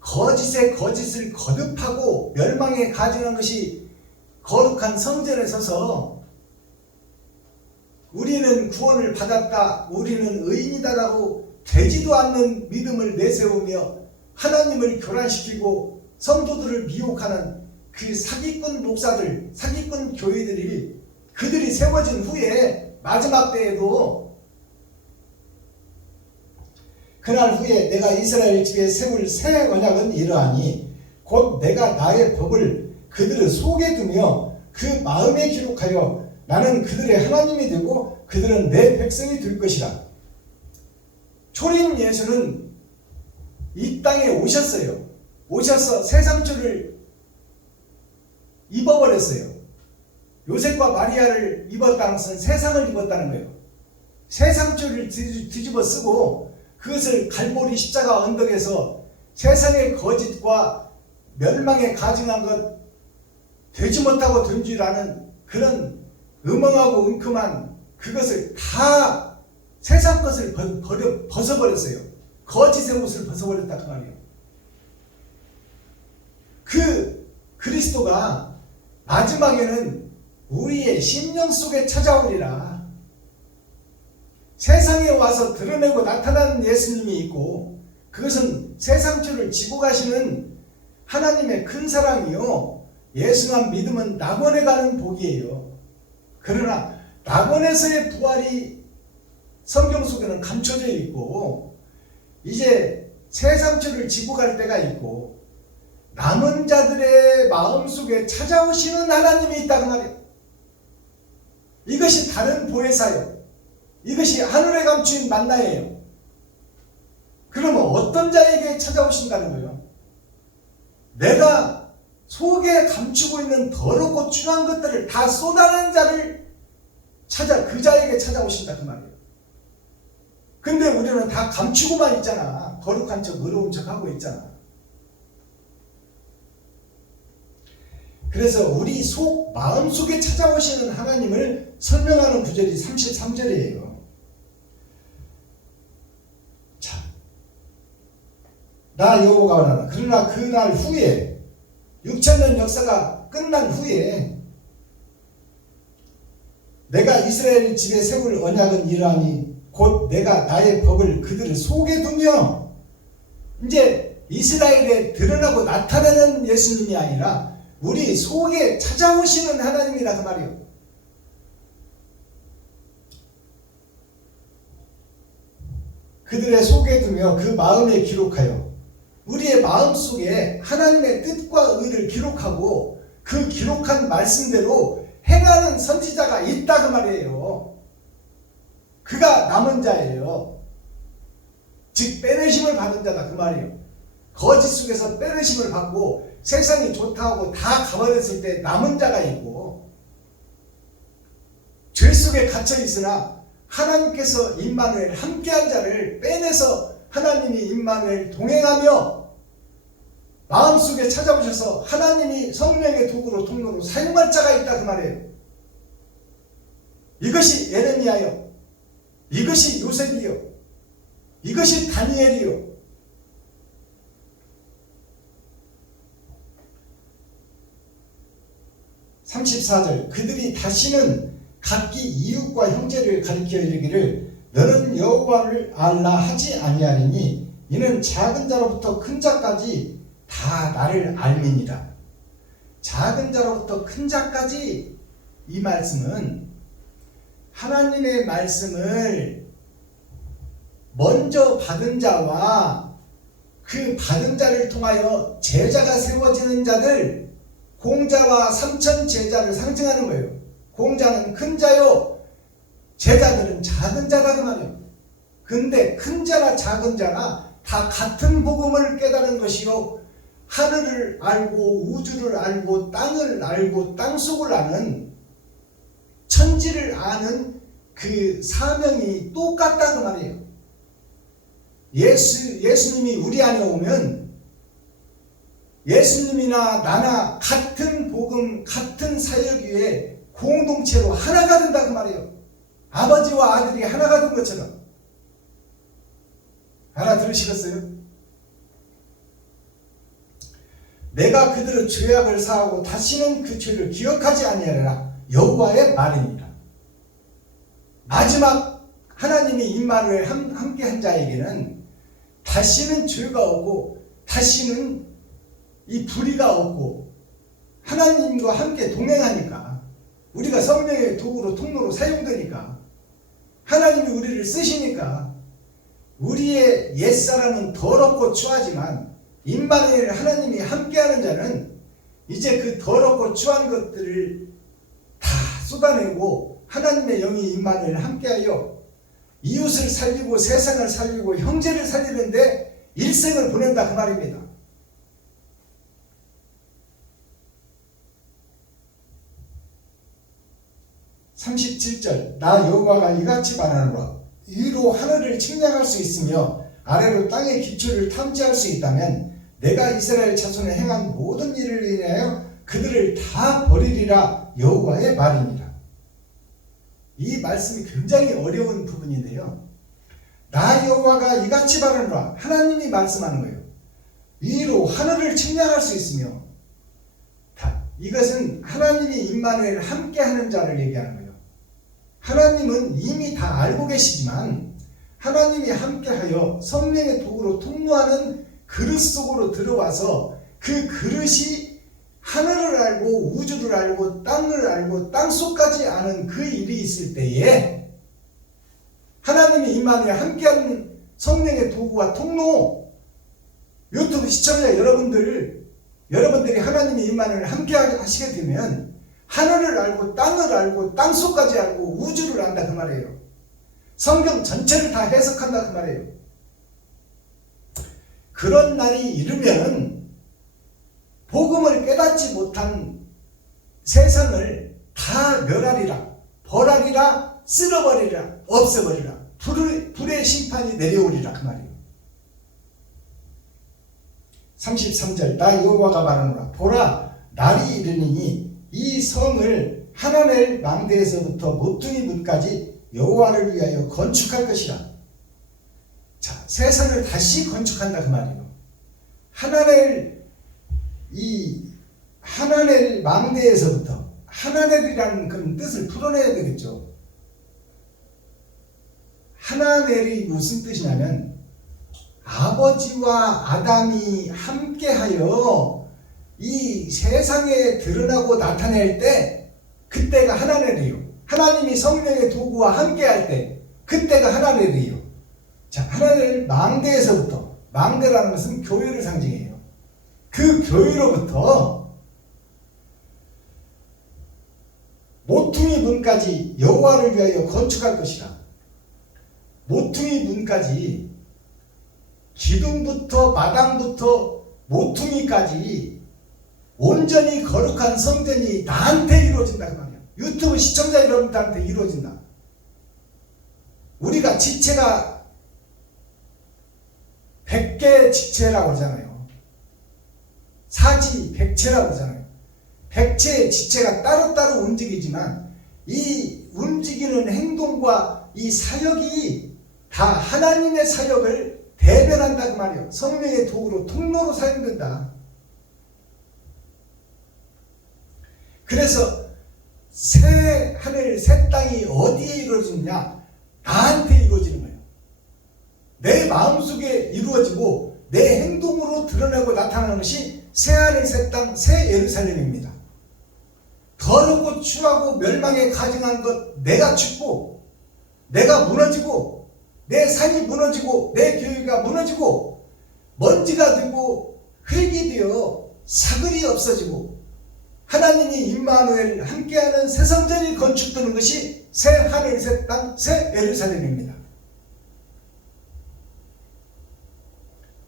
거짓에 거짓을 거듭하고 멸망에 가증한 것이 거룩한 성전에 서서 우리는 구원을 받았다, 우리는 의인이다라고 되지도 않는 믿음을 내세우며 하나님을 교란시키고 성도들을 미혹하는 그 사기꾼 목사들, 사기꾼 교회들이 그들이 세워진 후에 마지막 때에도 그날 후에 내가 이스라엘 집에 세울 새 언약은 이러하니 곧 내가 나의 법을 그들의 속에 두며 그 마음에 기록하여 나는 그들의 하나님이 되고 그들은 내 백성이 될 것이라. 초림 예수는 이 땅에 오셨어요. 오셔서 세상초를 입어버렸어요. 요셉과 마리아를 입었다는 것은 세상을 입었다는 거예요. 세상초를 뒤집어 쓰고 그것을 갈보리 십자가 언덕에서 세상의 거짓과 멸망에 가증한 것 되지 못하고 된 줄 아는 그런 음험하고 은큼한 그것을 다 세상 것을 벗어버렸어요. 거짓의 옷을 벗어버렸다 그 말이에요. 그 그리스도가 마지막에는 우리의 심령 속에 찾아오리라. 세상에 와서 드러내고 나타나는 예수님이 있고 그것은 세상초를 지고 가시는 하나님의 큰 사랑이요, 예수만 믿으면 낙원에 가는 복이에요. 그러나 낙원에서의 부활이 성경 속에는 감춰져 있고 이제 세상초를 지고 갈 때가 있고 남은 자들의 마음속에 찾아오시는 하나님이 있다 그 말이에요. 이것이 다른 보혜사요, 이것이 하늘에 감추인 만나예요. 그러면 어떤 자에게 찾아오신다는 거예요? 내가 속에 감추고 있는 더럽고 추한 것들을 다 쏟아낸 자를 그 자에게 찾아오신다 그 말이에요. 근데 우리는 다 감추고만 있잖아. 거룩한 척, 의로운 척 하고 있잖아. 그래서 우리 마음속에 찾아오시는 하나님을 설명하는 구절이 33절이에요. 자, 나 여호와가 말하노라. 그러나 그날 후에 6천년 역사가 끝난 후에 내가 이스라엘 집에 세울 언약은 이러하니 곧 내가 나의 법을 그들의 속에 두며, 이제 이스라엘에 드러나고 나타나는 예수님이 아니라 우리 속에 찾아오시는 하나님이라 그 말이에요. 그들의 속에 두며 그 마음에 기록하여, 우리의 마음속에 하나님의 뜻과 의를 기록하고 그 기록한 말씀대로 행하는 선지자가 있다 그 말이에요. 그가 남은 자예요. 즉 빼내심을 받은 자다 그 말이에요. 거짓 속에서 빼내심을 받고 세상이 좋다고 다 가버렸을 때 남은 자가 있고, 죄 속에 갇혀 있으나 하나님께서 임마누엘 함께한 자를 빼내서 하나님이 임마누엘 동행하며 마음속에 찾아오셔서 하나님이 성령의 도구로 통로로 사용할 자가 있다 그 말이에요. 이것이 예레미야요, 이것이 요셉이요, 이것이 다니엘이요. (34절) 그들이 다시는 각기 이웃과 형제를 가리켜 이르기를 너는 여호와를 알라 하지 아니하리니 이는 작은 자로부터 큰 자까지 다 나를 알미니라. 작은 자로부터 큰 자까지, 이 말씀은 하나님의 말씀을 먼저 받은 자와 그 받은 자를 통하여 제자가 세워지는 자들, 공자와 삼천 제자를 상징하는 거예요. 공자는 큰 자요, 제자들은 작은 자다 그 말이에요. 근데 큰 자나 작은 자나 다 같은 복음을 깨달은 것이요, 하늘을 알고 우주를 알고 땅을 알고 땅속을 아는, 천지를 아는 그 사명이 똑같다 그 말이에요. 예수님이 우리 안에 오면 예수님이나 나나 같은 복음, 같은 사역 위에 공동체로 하나가 된다 그 말이에요. 아버지와 아들이 하나가 된 것처럼. 알아들으시겠어요? 내가 그들의 죄악을 사하고 다시는 그 죄를 기억하지 아니하리라. 여호와의 말입니다. 마지막 하나님이 임마누엘 함께 한 자에게는 다시는 죄가 없고 다시는 이 불의가 없고 하나님과 함께 동행하니까, 우리가 성령의 도구로 통로로 사용되니까, 하나님이 우리를 쓰시니까 우리의 옛사람은 더럽고 추하지만 임마누엘 하나님이 함께하는 자는 이제 그 더럽고 추한 것들을 다 쏟아내고 하나님의 영이 임마누엘 함께하여 이웃을 살리고 세상을 살리고 형제를 살리는데 일생을 보낸다 그 말입니다. (37절) 나 여호와가 이같이 말하노라. 위로 하늘을 측량할 수 있으며 아래로 땅의 기초를 탐지할 수 있다면 내가 이스라엘 자손에 행한 모든 일을 인하여 그들을 다 버리리라. 여호와의 말입니다. 이 말씀이 굉장히 어려운 부분인데요, 나 여호와가 이같이 말하노라, 하나님이 말씀하는 거예요. 위로 하늘을 측량할 수 있으며, 이것은 하나님이 임마누엘 함께하는 자를 얘기하는 거예요. 하나님은 이미 다 알고 계시지만 하나님이 함께하여 성령의 도구로 통로하는 그릇 속으로 들어와서 그 그릇이 하늘을 알고 우주를 알고 땅을 알고 땅속까지 아는 그 일이 있을 때에 하나님이 임마누엘 함께하는 성령의 도구와 통로, 유튜브 시청자 여러분들이 하나님이 임마누엘 함께 하시게 되면 하늘을 알고 땅을 알고 땅속까지 알고 우주를 안다 그 말이에요. 성경 전체를 다 해석한다 그 말이에요. 그런 날이 이르면 복음을 깨닫지 못한 세상을 다 멸하리라, 벌하리라, 쓸어버리리라, 없애버리라, 불의 심판이 내려오리라 그 말이에요. 33절 나 여호와가 말하노라. 보라, 날이 이르니니 이 성을 하나넬 망대에서부터 모퉁이 문까지 여호와를 위하여 건축할 것이라. 자, 세상을 다시 건축한다 그 말이에요. 하나넬 망대에서부터, 하나넬이라는 그런 뜻을 풀어내야 되겠죠. 하나넬이 무슨 뜻이냐면 아버지와 아담이 함께하여 이 세상에 드러나고 나타낼 때 그때가 하나넬이요. 하나님이 성령의 도구와 함께할 때 그때가 하나넬이요. 자, 하나넬 망대에서부터, 망대라는 것은 교회를 상징해요. 그 교회로부터 모퉁이 문까지 여호와를 위하여 건축할 것이라. 모퉁이 문까지, 기둥부터 마당부터 모퉁이까지 온전히 거룩한 성전이 나한테 이루어진다 그 말이야. 유튜브 시청자 여러분들한테 이루어진다. 우리가 지체가 100개 지체라고 하잖아요. 사지 백체라고 하잖아요. 백체의 지체가 따로따로 움직이지만 이 움직이는 행동과 이 사역이 다 하나님의 사역을 대변한다 그 말이에요. 성령의 도구로 통로로 사용된다. 그래서 새 하늘 새 땅이 어디에 이루어지느냐? 나한테 이루어지는 거예요. 내 마음속에 이루어지고 내 행동으로 드러내고 나타나는 것이 새 하늘 새 땅 새 예루살렘입니다. 더럽고 추하고 멸망에 가증한 것 내가 죽고 내가 무너지고 내 산이 무너지고 내 교회가 무너지고 먼지가 되고 흙이 되어 사글이 없어지고 하나님이 임마누엘 함께하는 새 성전이 건축되는 것이 새 하늘 새 땅 새 예루살렘입니다.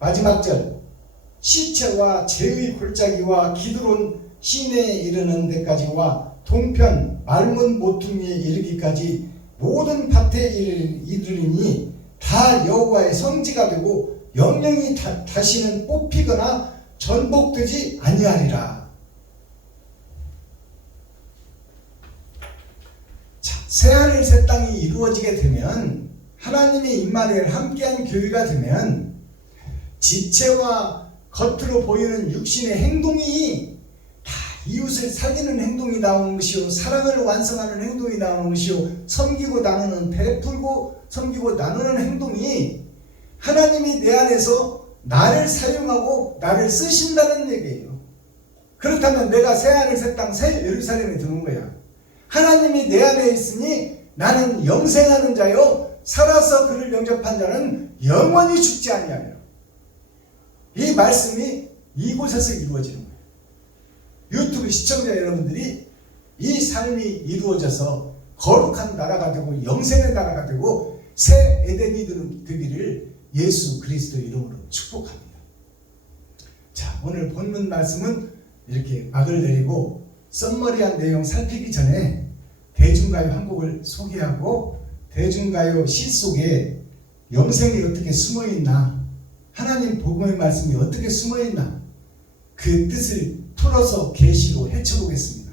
마지막 절, 시체와 재의 골짜기와 기드론 시내에 이르는 데까지와 동편 말문 모퉁이에 이르기까지 모든 밭에 이르리니 다 여호와의 성지가 되고 영영이 다시는 뽑히거나 전복되지 아니하리라. 새하늘 새 땅이 이루어지게 되면, 하나님이 임마누엘 함께한 교회가 되면 지체와 겉으로 보이는 육신의 행동이 다 이웃을 살리는 행동이 나오는 것이요, 사랑을 완성하는 행동이 나오는 것이요, 섬기고 나누는, 베풀고 섬기고 나누는 행동이 하나님이 내 안에서 나를 사용하고 나를 쓰신다는 얘기예요. 그렇다면 내가 새하늘 새 땅 새 예루살렘에 드는 거야. 하나님이 내 안에 있으니 나는 영생하는 자요 살아서 그를 영접한 자는 영원히 죽지 아니하리라. 이 말씀이 이곳에서 이루어지는 거예요. 유튜브 시청자 여러분들이 이 삶이 이루어져서 거룩한 나라가 되고 영생의 나라가 되고 새 에덴이 되기를 예수 그리스도 이름으로 축복합니다. 자, 오늘 본문 말씀은 이렇게 막을 내리고 썸머리한 내용 살피기 전에 대중가요 한 곡을 소개하고 대중가요 시 속에 영생이 어떻게 숨어있나, 하나님 복음의 말씀이 어떻게 숨어있나, 그 뜻을 풀어서 계시로 헤쳐보겠습니다.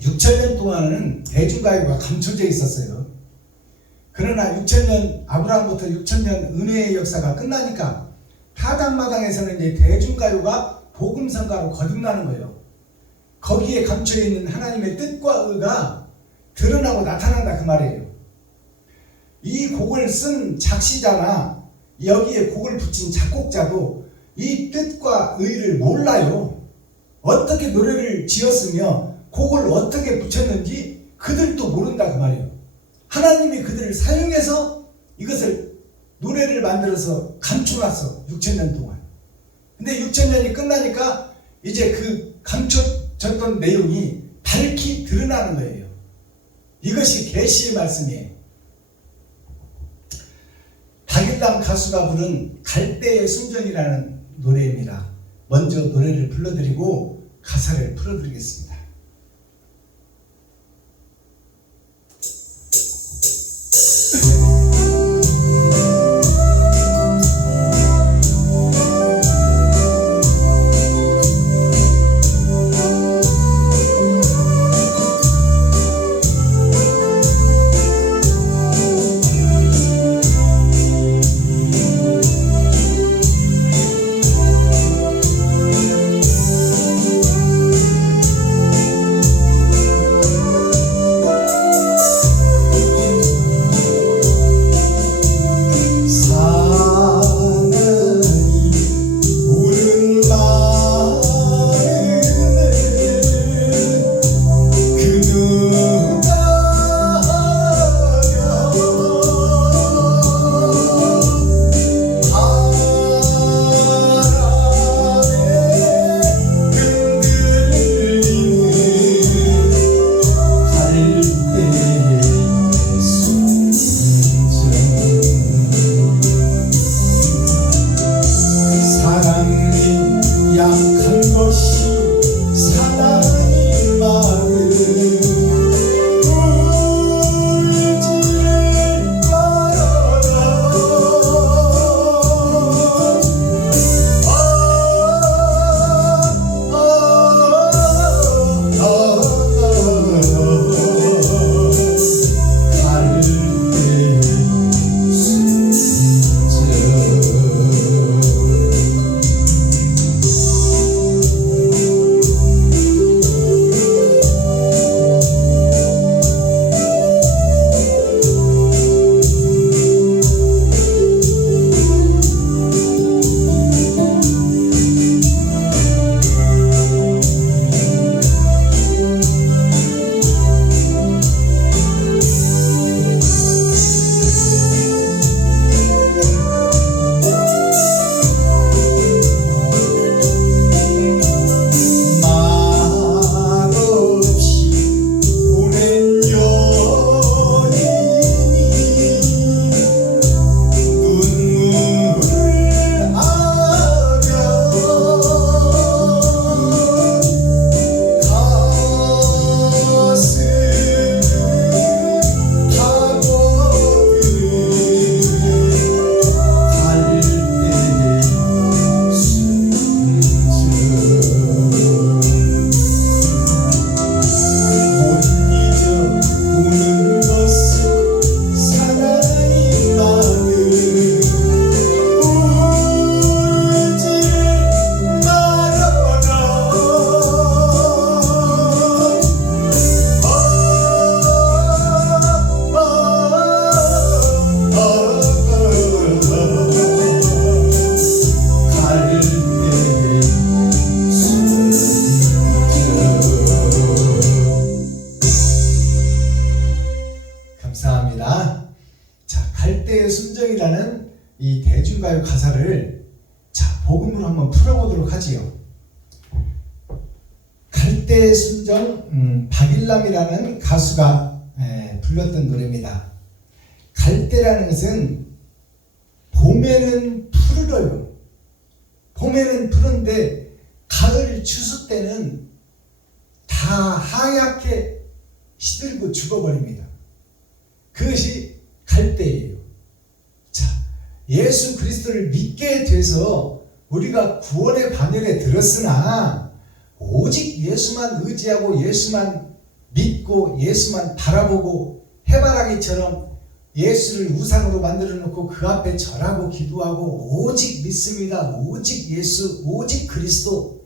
(6,000년) 동안은 대중가요가 감춰져 있었어요. 그러나 6,000년, 아브라함부터 6,000년 은혜의 역사가 끝나니까 타당마당에서는 이제 대중가요가 복음성가로 거듭나는 거예요. 거기에 감춰있는 하나님의 뜻과 의가 드러나고 나타난다 그 말이에요. 이 곡을 쓴 작시자나 여기에 곡을 붙인 작곡자도 이 뜻과 의를 몰라요. 어떻게 노래를 지었으며 곡을 어떻게 붙였는지 그들도 모른다 그 말이에요. 하나님이 그들을 사용해서 이것을 노래를 만들어서 감춰놨어 6,000년 동안. 근데 6,000년이 끝나니까 이제 그 감춰졌던 내용이 밝히 드러나는 거예요. 이것이 계시의 말씀이에요. 박일남 가수가 부른 갈대의 순전이라는 노래입니다. 먼저 노래를 불러드리고 가사를 풀어드리겠습니다. 찬양의 가사를 복음으로 한번 풀어보도록 하지요. 갈대의 순정, 박일남이라는 가수가 불렀던 노래입니다. 갈대라는 것은 봄에는 푸르러요. 봄에는 푸른데 가을 추수 때는 다 하얗게 시들고 죽어버립니다. 그것이 갈대예요. 자, 예수 그리스도를 믿게 돼서 우리가 구원의 반열에 들었으나 오직 예수만 의지하고 예수만 믿고 예수만 바라보고 해바라기처럼 예수를 우상으로 만들어 놓고 그 앞에 절하고 기도하고 오직 믿습니다. 오직 예수, 오직 그리스도.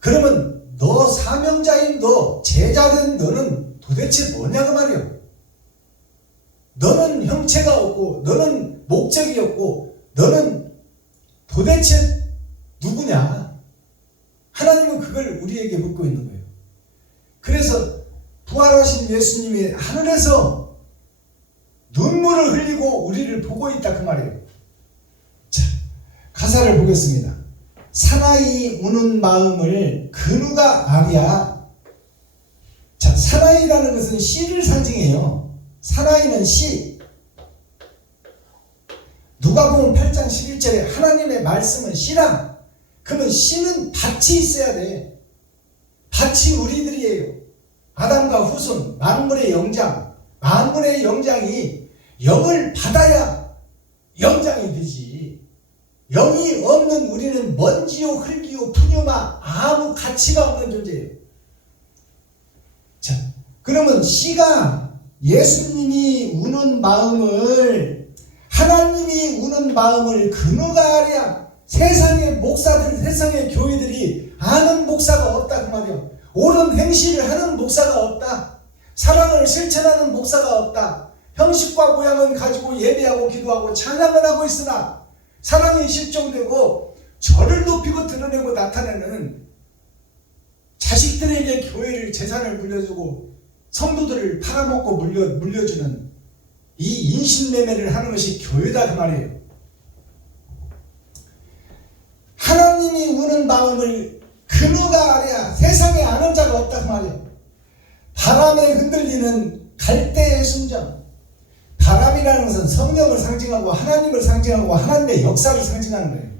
그러면 너 사명자인 너, 제자된 너는 도대체 뭐냐 그 말이야. 너는 형체가 없고 너는 목적이 없고 너는 도대체 누구냐. 하나님은 그걸 우리에게 묻고 있는 거예요. 그래서 부활하신 예수님이 하늘에서 눈물을 흘리고 우리를 보고 있다 그 말이에요. 자, 가사를 보겠습니다. 사나이 우는 마음을 그 누가 아랴. 자, 사나이라는 것은 씨를 상징해요. 사나이는 씨. 누가복음 8장 11절에 하나님의 말씀은 씨라. 그러면 씨는 밭이 있어야 돼. 밭이 우리들이에요. 아담과 후손, 만물의 영장. 만물의 영장이 영을 받아야 영장이 되지. 영이 없는 우리는 먼지요 흙이요 푸념아 아무 가치가 없는 존재예요. 자, 그러면 씨가 예수님이 우는 마음을, 하나님이 우는 마음을 그 누가 아랴. 세상의 목사들, 세상의 교회들이 아는 목사가 없다 그 말이에요. 옳은 행실을 하는 목사가 없다. 사랑을 실천하는 목사가 없다. 형식과 모양은 가지고 예배하고 기도하고 찬양을 하고 있으나 사랑이 실종되고 저를 높이고 드러내고 나타내는 자식들에게 교회를 재산을 물려주고 성도들을 팔아먹고 물려주는 이 인신매매를 하는 것이 교회다 그 말이에요. 하나님이 우는 마음을 그 누가 아랴. 세상에 아는 자가 없다 그 말이에요. 바람에 흔들리는 갈대의 순정. 바람이라는 것은 성령을 상징하고 하나님을 상징하고 하나님의 역사를 상징하는 거예요.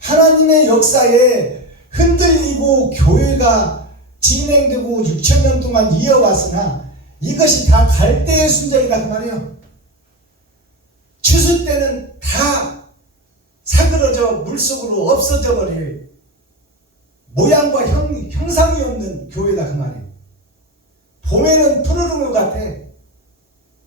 하나님의 역사에 흔들리고 교회가 진행되고 6,000년 동안 이어왔으나 이것이 다 갈대의 순정이다 그 말이에요. 추수 때는 다 사그러져 물속으로 없어져 버릴 모양과 형상이 없는 교회다 그 말이에요. 봄에는 푸르른 것 같아.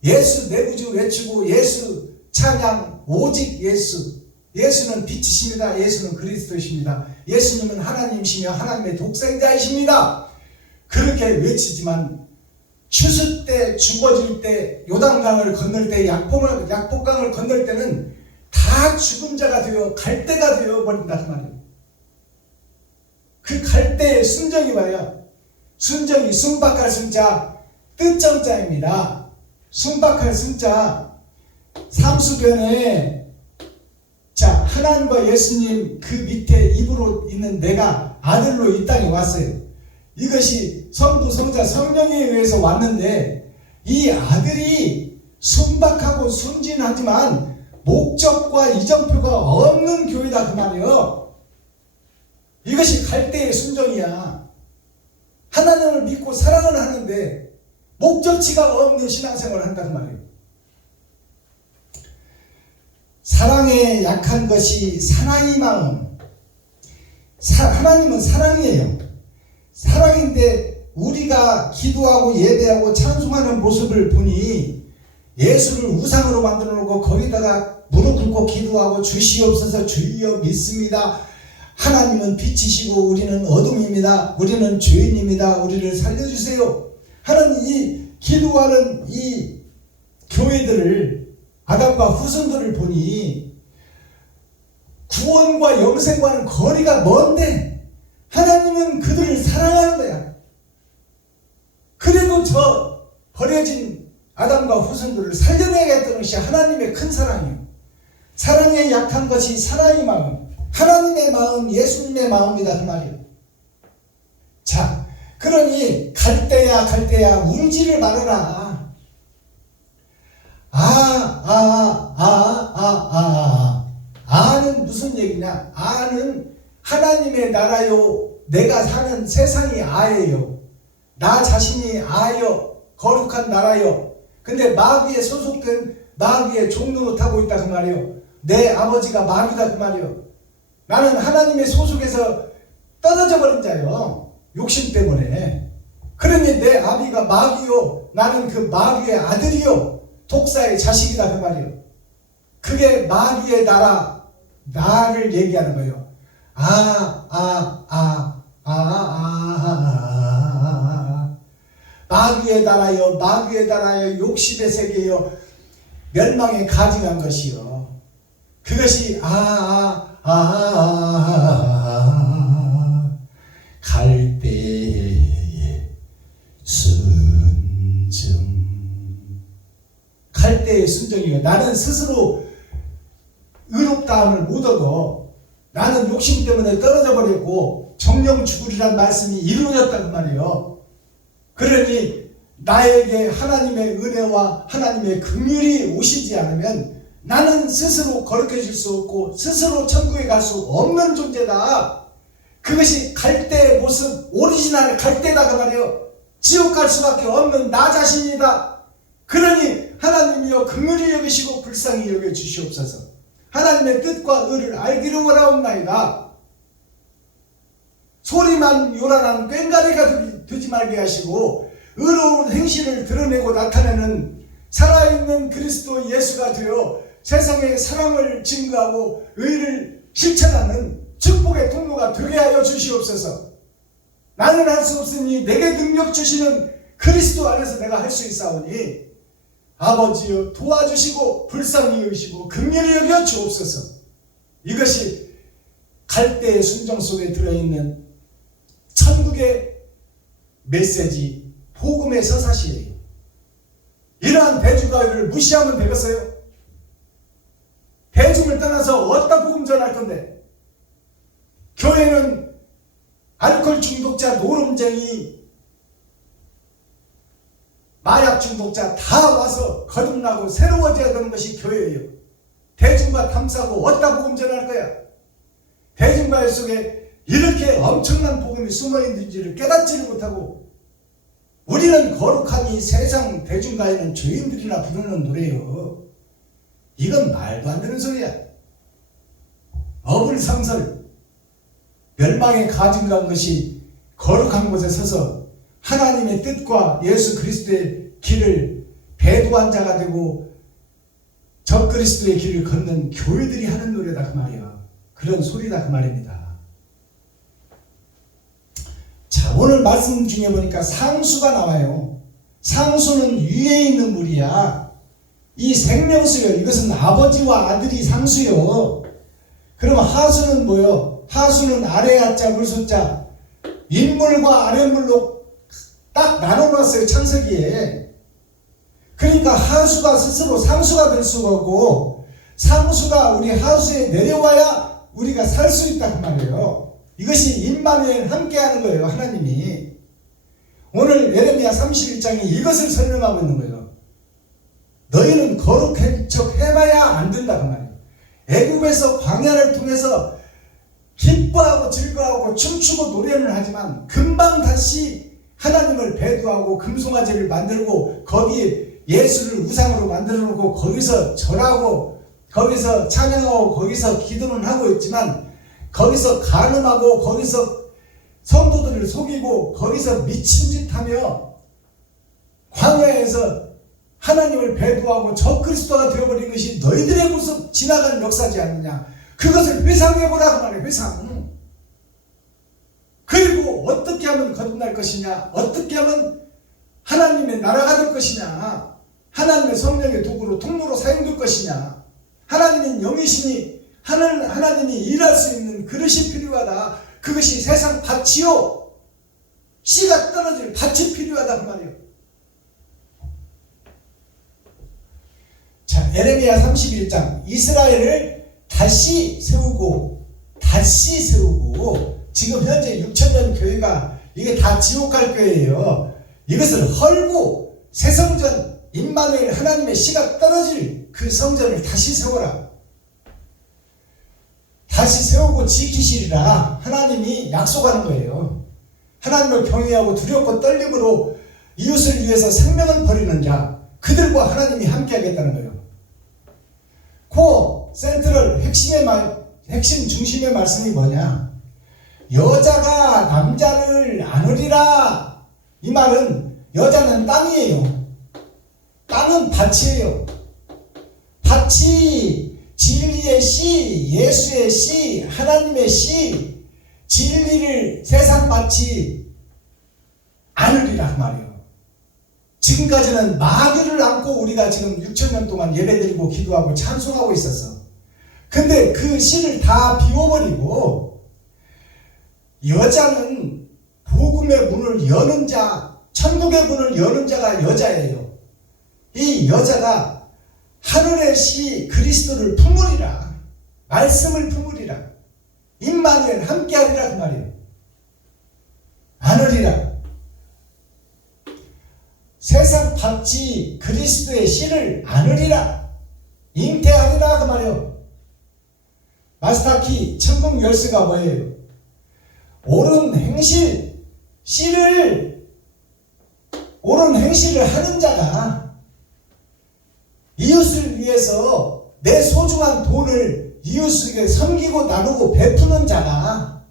예수 내 구주 외치고 예수 찬양 오직 예수. 예수는 빛이십니다. 예수는 그리스도이십니다. 예수님은 하나님이시며 하나님의 독생자이십니다. 그렇게 외치지만 추수 때, 죽어질 때, 요단강을 건널 때, 약복강을 건널 때는 다 죽은 자가 되어 갈대가 되어 버린다 그 말이에요. 그 갈대의 순정이 뭐예요? 순정이 순박할 순자, 뜻정자입니다. 순박할 순자, 삼수변에 자 하나님과 예수님 그 밑에 입으로 있는 내가 아들로 이 땅에 왔어요. 이것이 성부, 성자, 성령에 의해서 왔는데 이 아들이 순박하고 순진하지만 목적과 이정표가 없는 교회다 그 말이에요. 이것이 갈대의 순정이야. 하나님을 믿고 사랑을 하는데 목적지가 없는 신앙생활을 한다 그 말이에요. 사랑에 약한 것이 사나이 마음. 하나님은 사랑이에요. 사랑인데 우리가 기도하고 예배하고 찬송하는 모습을 보니 예수를 우상으로 만들어 놓고 거기다가 무릎 꿇고 기도하고 주시옵소서 주여 믿습니다. 하나님은 빛이시고 우리는 어둠입니다. 우리는 죄인입니다. 우리를 살려주세요. 하는 이 기도하는 이 교회들을 아담과 후손들을 보니 구원과 영생과는 거리가 먼데 하나님은 그들을 사랑하는 거야. 그래도 저 버려진 아담과 후손들을 살려내야겠다는 것이 하나님의 큰 사랑이에요. 사랑에 약한 것이 사랑의 마음, 하나님의 마음, 예수님의 마음이다 그 말이에요. 자, 그러니 갈대야 울지를 말아라. 아는 무슨 얘기냐? 아는 하나님의 나라요, 내가 사는 세상이 아예요. 나 자신이 아여 거룩한 나라요. 근데 마귀에 소속된 마귀의 종로로 타고 있다 그 말이에요. 내 아버지가 마귀다 그 말이에요. 나는 하나님의 소속에서 떨어져 버린 자요. 욕심 때문에. 그러니 내 아비가 마귀요, 나는 그 마귀의 아들이요, 독사의 자식이다 그 말이에요. 그게 마귀의 나라, 나를 얘기하는 거예요. 마귀의 나라요, 마귀의 나라요, 욕심의 세계요, 멸망에 가증한 것이요. 그것이 갈대의 순정. 갈대의 순정이요. 나는 스스로 의롭다함을 못 얻어. 나는 욕심 때문에 떨어져 버렸고 정령 죽으리란 말씀이 이루어졌단 말이에요. 그러니 나에게 하나님의 은혜와 하나님의 긍휼이 오시지 않으면 나는 스스로 거룩해질 수 없고 스스로 천국에 갈 수 없는 존재다. 그것이 갈대의 모습, 오리지널 갈대다 그 말이에요. 지옥 갈 수밖에 없는 나 자신이다. 그러니 하나님이여 긍휼히 여기시고 불쌍히 여겨 주시옵소서. 하나님의 뜻과 의를 알기로 원하옵나이다. 소리만 요란한 꽹과리가 되지 말게 하시고 의로운 행실을 드러내고 나타내는 살아있는 그리스도 예수가 되어 세상에 사랑을 증거하고 의를 실천하는 축복의 통로가 되게 하여 주시옵소서. 나는 할 수 없으니 내게 능력 주시는 그리스도 안에서 내가 할 수 있사오니 아버지여 도와주시고 불쌍히 여기시고 긍휼히 여겨 주옵소서. 이것이 갈대의 순정 속에 들어있는 천국의 메시지, 복음의 서사시예요. 이러한 대중가요를 무시하면 되겠어요? 대중을 떠나서 어디다 복음 전할 건데? 교회는 알코올 중독자, 노름쟁이, 마약 중독자 다 와서 거듭나고 새로워져야 되는 것이 교회예요. 대중과 탐사고 어디다 복음 전할 거야? 대중가요 속에 이렇게 엄청난 복음이 숨어있는지를 깨닫지를 못하고 우리는 거룩하니 세상 대중가요는 죄인들이나 부르는 노래요. 이건 말도 안 되는 소리야. 어불상설, 멸망에 가증한 것이 거룩한 곳에 서서 하나님의 뜻과 예수 그리스도의 길을 배도한 자가 되고 적그리스도의 길을 걷는 교회들이 하는 노래다 그 말이야. 그런 소리다 그 말입니다. 자, 오늘 말씀 중에 보니까 상수가 나와요. 상수는 위에 있는 물이야. 이 생명수요. 이것은 아버지와 아들이 상수요. 그러면 하수는 뭐요? 하수는 아래 하자 물수자, 윗물과 아랫물로 딱 나눠놨어요. 창세기에. 그러니까 하수가 스스로 상수가 될 수가 없고 상수가 우리 하수에 내려와야 우리가 살 수 있다 그 말이에요. 이것이 임마누엘 함께하는 거예요. 하나님이. 오늘 예레미야 31장이 이것을 설명하고 있는 거예요. 너희는 거룩한 척 해봐야 안 된다 그 말이에요. 애굽에서 광야를 통해서 기뻐하고 즐거워하고 춤추고 노래는 하지만 금방 다시 하나님을 배도하고 금송아지를 만들고 거기에 예수를 우상으로 만들어 놓고 거기서 절하고 거기서 찬양하고 거기서 기도는 하고 있지만 거기서 간음하고 거기서 성도들을 속이고 거기서 미친 짓 하며 광야에서 하나님을 배도하고 적그리스도가 되어버린 것이 너희들의 모습 지나간 역사지 않느냐. 그것을 회상해보라 그 말이에요. 회상. 그리고 어떻게 하면 거듭날 것이냐, 어떻게 하면 하나님의 나라가 될 것이냐, 하나님의 성령의 도구로 통로로 사용될 것이냐, 하나님은 영이시니 하나님이 일할 수 있는 그릇이 필요하다. 그것이 세상 밭이요, 씨가 떨어질 밭이 필요하다 그 말이에요. 자, 에레미야 31장 이스라엘을 다시 세우고 지금 현재 6,000년 교회가 이게 다 지옥 갈 거예요. 이것을 헐고 새 성전 임마누엘 하나님의 씨가 떨어질 그 성전을 다시 세워라. 다시 세우고 지키시리라 하나님이 약속하는 거예요. 하나님을 경외하고 두렵고 떨림으로 이웃을 위해서 생명을 버리는 자 그들과 하나님이 함께 하겠다는 거예요. 그 센트럴 핵심 중심의 말씀이 뭐냐? 여자가 남자를 안으리라. 이 말은 여자는 땅이에요. 땅은 밭이에요. 밭이 진리의 씨, 예수의 씨, 하나님의 씨, 진리를 세상 밭이 안으리라 그 말이에요. 지금까지는 마귀를 안고 우리가 지금 6,000년 동안 예배드리고 기도하고 찬송하고 있었어. 근데 그 씨를 다 비워버리고 여자는 복음의 문을 여는 자, 천국의 문을 여는 자가 여자예요. 이 여자가 하늘의 씨 그리스도를 품으리라. 말씀을 품으리라. 임마누엘 함께하리라 그 말이에요. 안으리라. 세상 밭이 그리스도의 씨를 안으리라. 잉태하리라 그 말이에요. 마스터키 천국 열쇠가 뭐예요? 옳은 행실, 옳은 행실을 하는 자가 이웃을 위해서 내 소중한 돈을 이웃에게 섬기고 나누고 베푸는 자가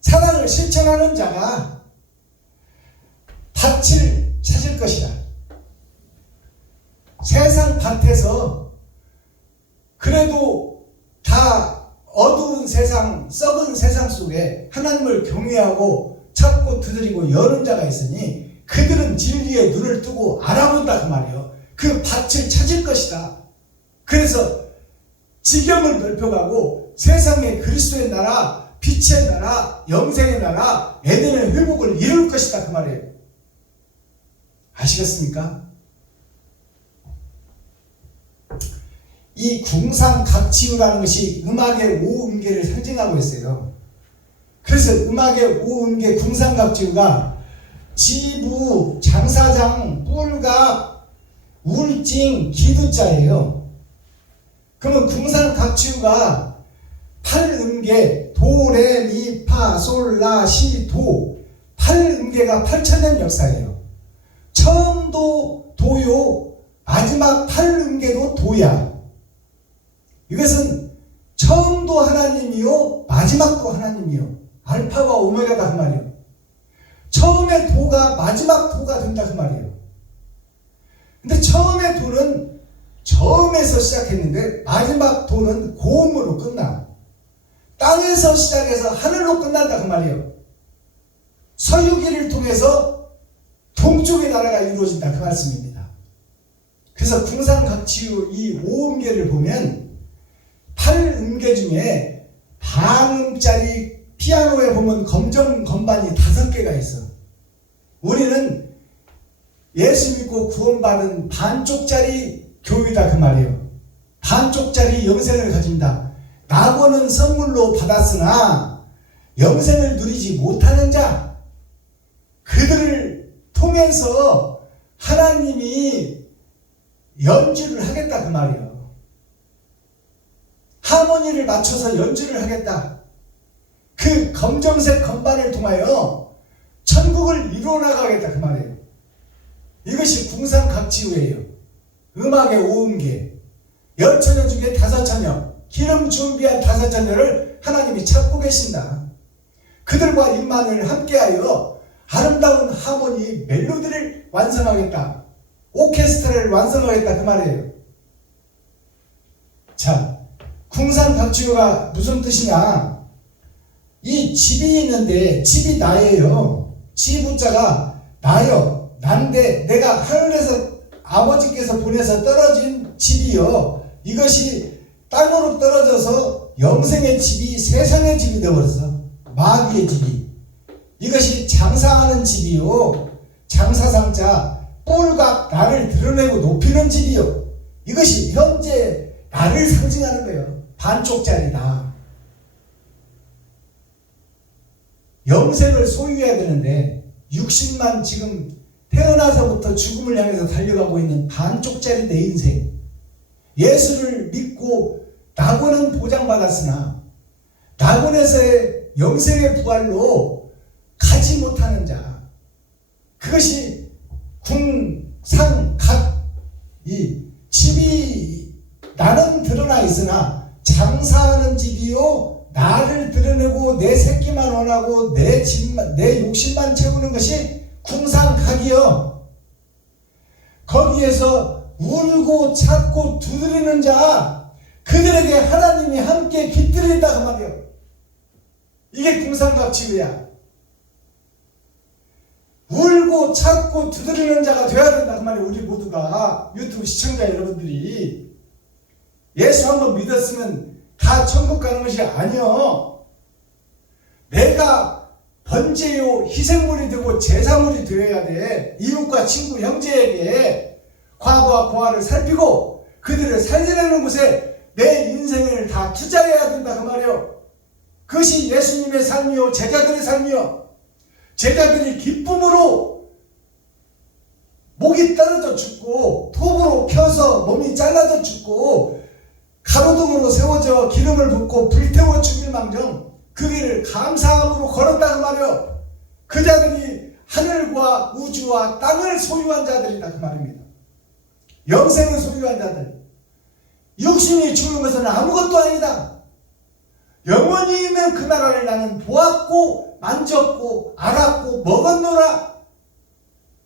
사랑을 실천하는 자가 밭을 찾을 것이다. 세상 밭에서 그래도 다 어두운 세상, 썩은 세상 속에 하나님을 경외하고 찾고 두드리고 여는 자가 있으니 그들은 진리의 눈을 뜨고 알아본다 그 말이에요. 그 밭을 찾을 것이다. 그래서 지경을 넓혀가고 세상의 그리스도의 나라, 빛의 나라, 영생의 나라, 에덴의 회복을 이룰 것이다 그 말이에요. 아시겠습니까? 이 궁상각지우라는 것이 음악의 오음계를 상징하고 있어요. 그래서 음악의 오음계 궁상각지우가 지부, 장사장, 뿔각, 울징, 기두자예요. 그러면 궁상각지우가 8음계 도, 레, 미, 파, 솔, 라, 시, 도 8음계가 8,000년 역사예요. 처음도 도요, 마지막 8음계도 도야. 이것은 처음도 하나님이요 마지막도 하나님이요 알파와 오메가다 그 말이에요. 처음의 도가 마지막 도가 된다 그 말이에요. 근데 처음의 도는 처음에서 시작했는데 마지막 도는 고음으로 끝나. 땅에서 시작해서 하늘로 끝난다 그 말이에요. 서유기를 통해서 동쪽의 나라가 이루어진다 그 말씀입니다. 그래서 궁상각지우 이 5음계를 보면 8음계 중에 반음짜리 피아노에 보면 검정 건반이 5개가 있어. 우리는 예수 믿고 구원받은 반쪽짜리 교회다 그 말이에요. 반쪽짜리 영생을 가진다. 낙원은 선물로 받았으나 영생을 누리지 못하는 자, 그들을 통해서 하나님이 연주를 하겠다 그 말이에요. 하모니를 맞춰서 연주를 하겠다. 그 검정색 건반을 통하여 천국을 이루어나가겠다 그 말이에요. 이것이 궁상각지우예요. 음악의 5음계. 10,000년 중에 5,000년, 기름 준비한 5,000년을 하나님이 찾고 계신다. 그들과 임마누엘 함께하여 아름다운 하모니 멜로디를 완성하겠다. 오케스트라를 완성하겠다 그 말이에요. 자, 궁상각지우가 무슨 뜻이냐? 이 집이 있는데 집이 나예요. 지부자가 나요. 난데 내가 하늘에서 아버지께서 보내서 떨어진 집이요. 이것이 땅으로 떨어져서 영생의 집이 세상의 집이 되어버렸어. 마귀의 집이. 이것이 장사하는 집이요. 장사상자 뿔각 나를 드러내고 높이는 집이요. 이것이 현재 나를 상징하는 거예요. 반쪽짜리다. 영생을 소유해야 되는데 60만 지금 태어나서부터 죽음을 향해서 달려가고 있는 반쪽짜리 내 인생. 예수를 믿고 낙원은 보장받았으나 낙원에서의 영생의 부활로 가지 못하는 자. 그것이 궁상각. 이 집이 나는 드러나 있으나 장사하는 집이요 나를 드러내고 내 새끼만 원하고 내 집만 내 욕심만 채우는 것이 궁상각이요. 거기에서 울고 찾고 두드리는 자 그들에게 하나님이 함께 깃들인다 그 말이에요. 이게 궁상각 치유야. 울고 찾고 두드리는 자가 되어야 된다 그 말이에요. 우리 모두가 유튜브 시청자 여러분들이 예수 한번 믿었으면 다 천국 가는 것이 아니요. 내가 번제요 희생물이 되고 제사물이 되어야 돼. 이웃과 친구 형제에게 과거와 고아를 살피고 그들을 살리려는 곳에 내 인생을 다 투자해야 된다 그 말이에요. 그것이 예수님의 삶이요 제자들의 삶이요. 제자들이 기쁨으로 목이 떨어져 죽고 톱으로 펴서 몸이 잘라져 죽고 가로등으로 세워져 기름을 붓고 불태워 죽일 망정 그 길을 감사함으로 걸었다는 말이요. 그 자들이 하늘과 우주와 땅을 소유한 자들이다 그 말입니다. 영생을 소유한 자들. 육신이 죽는 것은 아무것도 아니다. 영원히 있는 그 나라를 나는 보았고 만졌고 알았고 먹었노라.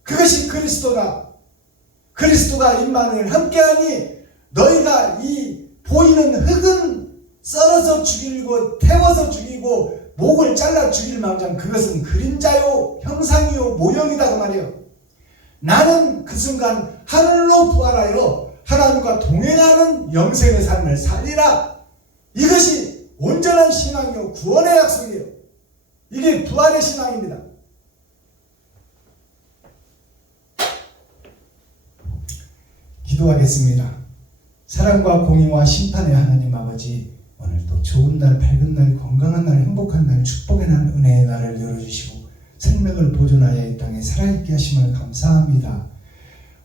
그것이 그리스도다. 그리스도가 임만을 함께하니 너희가 이 보이는 흙은 썰어서 죽이고 태워서 죽이고 목을 잘라 죽일 망정 그것은 그림자요 형상이요 모형이다 그 말이에요. 나는 그 순간 하늘로 부활하여 하나님과 동행하는 영생의 삶을 살리라. 이것이 온전한 신앙이요 구원의 약속이에요. 이게 부활의 신앙입니다. 기도하겠습니다. 사랑과 공의와 심판의 하나님 아버지, 오늘도 좋은 날, 밝은 날, 건강한 날, 행복한 날, 축복의 날, 은혜의 날을 열어주시고 생명을 보존하여 이 땅에 살아있게 하심을 감사합니다.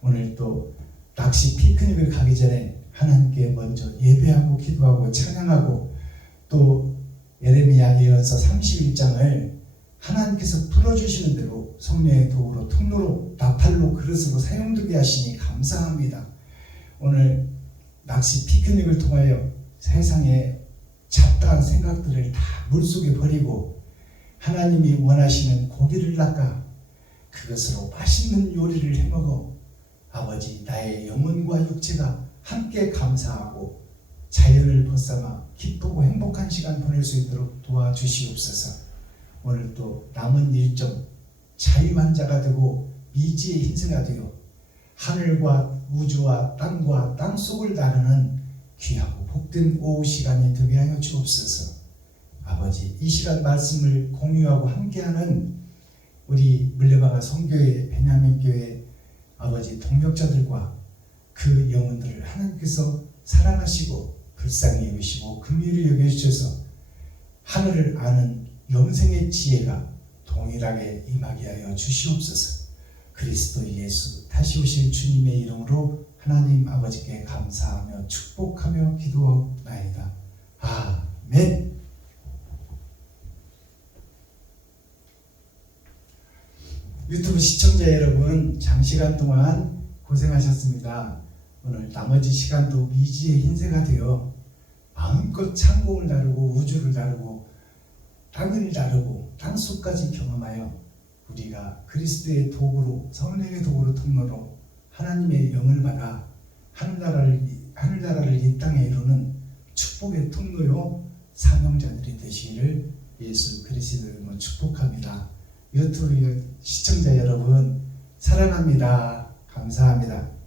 오늘 또 낚시 피크닉을 가기 전에 하나님께 먼저 예배하고 기도하고 찬양하고 또 예레미야 예언서 31장을 하나님께서 풀어주시는 대로 성령의 도구로 통로로 나팔로 그릇으로 사용되게 하시니 감사합니다. 오늘 낚시 피크닉을 통하여 세상의 잡다한 생각들을 다 물속에 버리고 하나님이 원하시는 고기를 낚아 그것으로 맛있는 요리를 해먹어 아버지 나의 영혼과 육체가 함께 감사하고 자연을 벗삼아 기쁘고 행복한 시간 보낼 수 있도록 도와주시옵소서. 오늘 또 남은 일정 자유한 자가 되고 미지의 hin세가 되어 하늘과 우주와 땅과 땅속을 나르는 귀하고 복된 오후 시간이 되게 하여 주옵소서. 아버지 이 시간 말씀을 공유하고 함께하는 우리 물레방아 성교회 베냐민교회 아버지 동역자들과 그 영혼들을 하나님께서 사랑하시고 불쌍히 여기시고 긍휼히 여겨주셔서 하늘을 아는 영생의 지혜가 동일하게 임하게 하여 주시옵소서. 그리스도 예수 다시 오실 주님의 이름으로 하나님 아버지께 감사하며 축복하며 기도하옵나이다. 아멘. 유튜브 시청자 여러분, 장시간 동안 고생하셨습니다. 오늘 나머지 시간도 미지의 hin세가 되어 마음껏 창공을 다루고 우주를 다루고 땅을 다루고 땅속까지 경험하여 우리가 그리스도의 도구로 성령의 도구로 통로로 하나님의 영을 받아 하늘나라를 이 땅에 이루는 축복의 통로요 사명자들이 되시기를 예수 그리스도의 이름으로 축복합니다. 유튜브 시청자 여러분 사랑합니다. 감사합니다.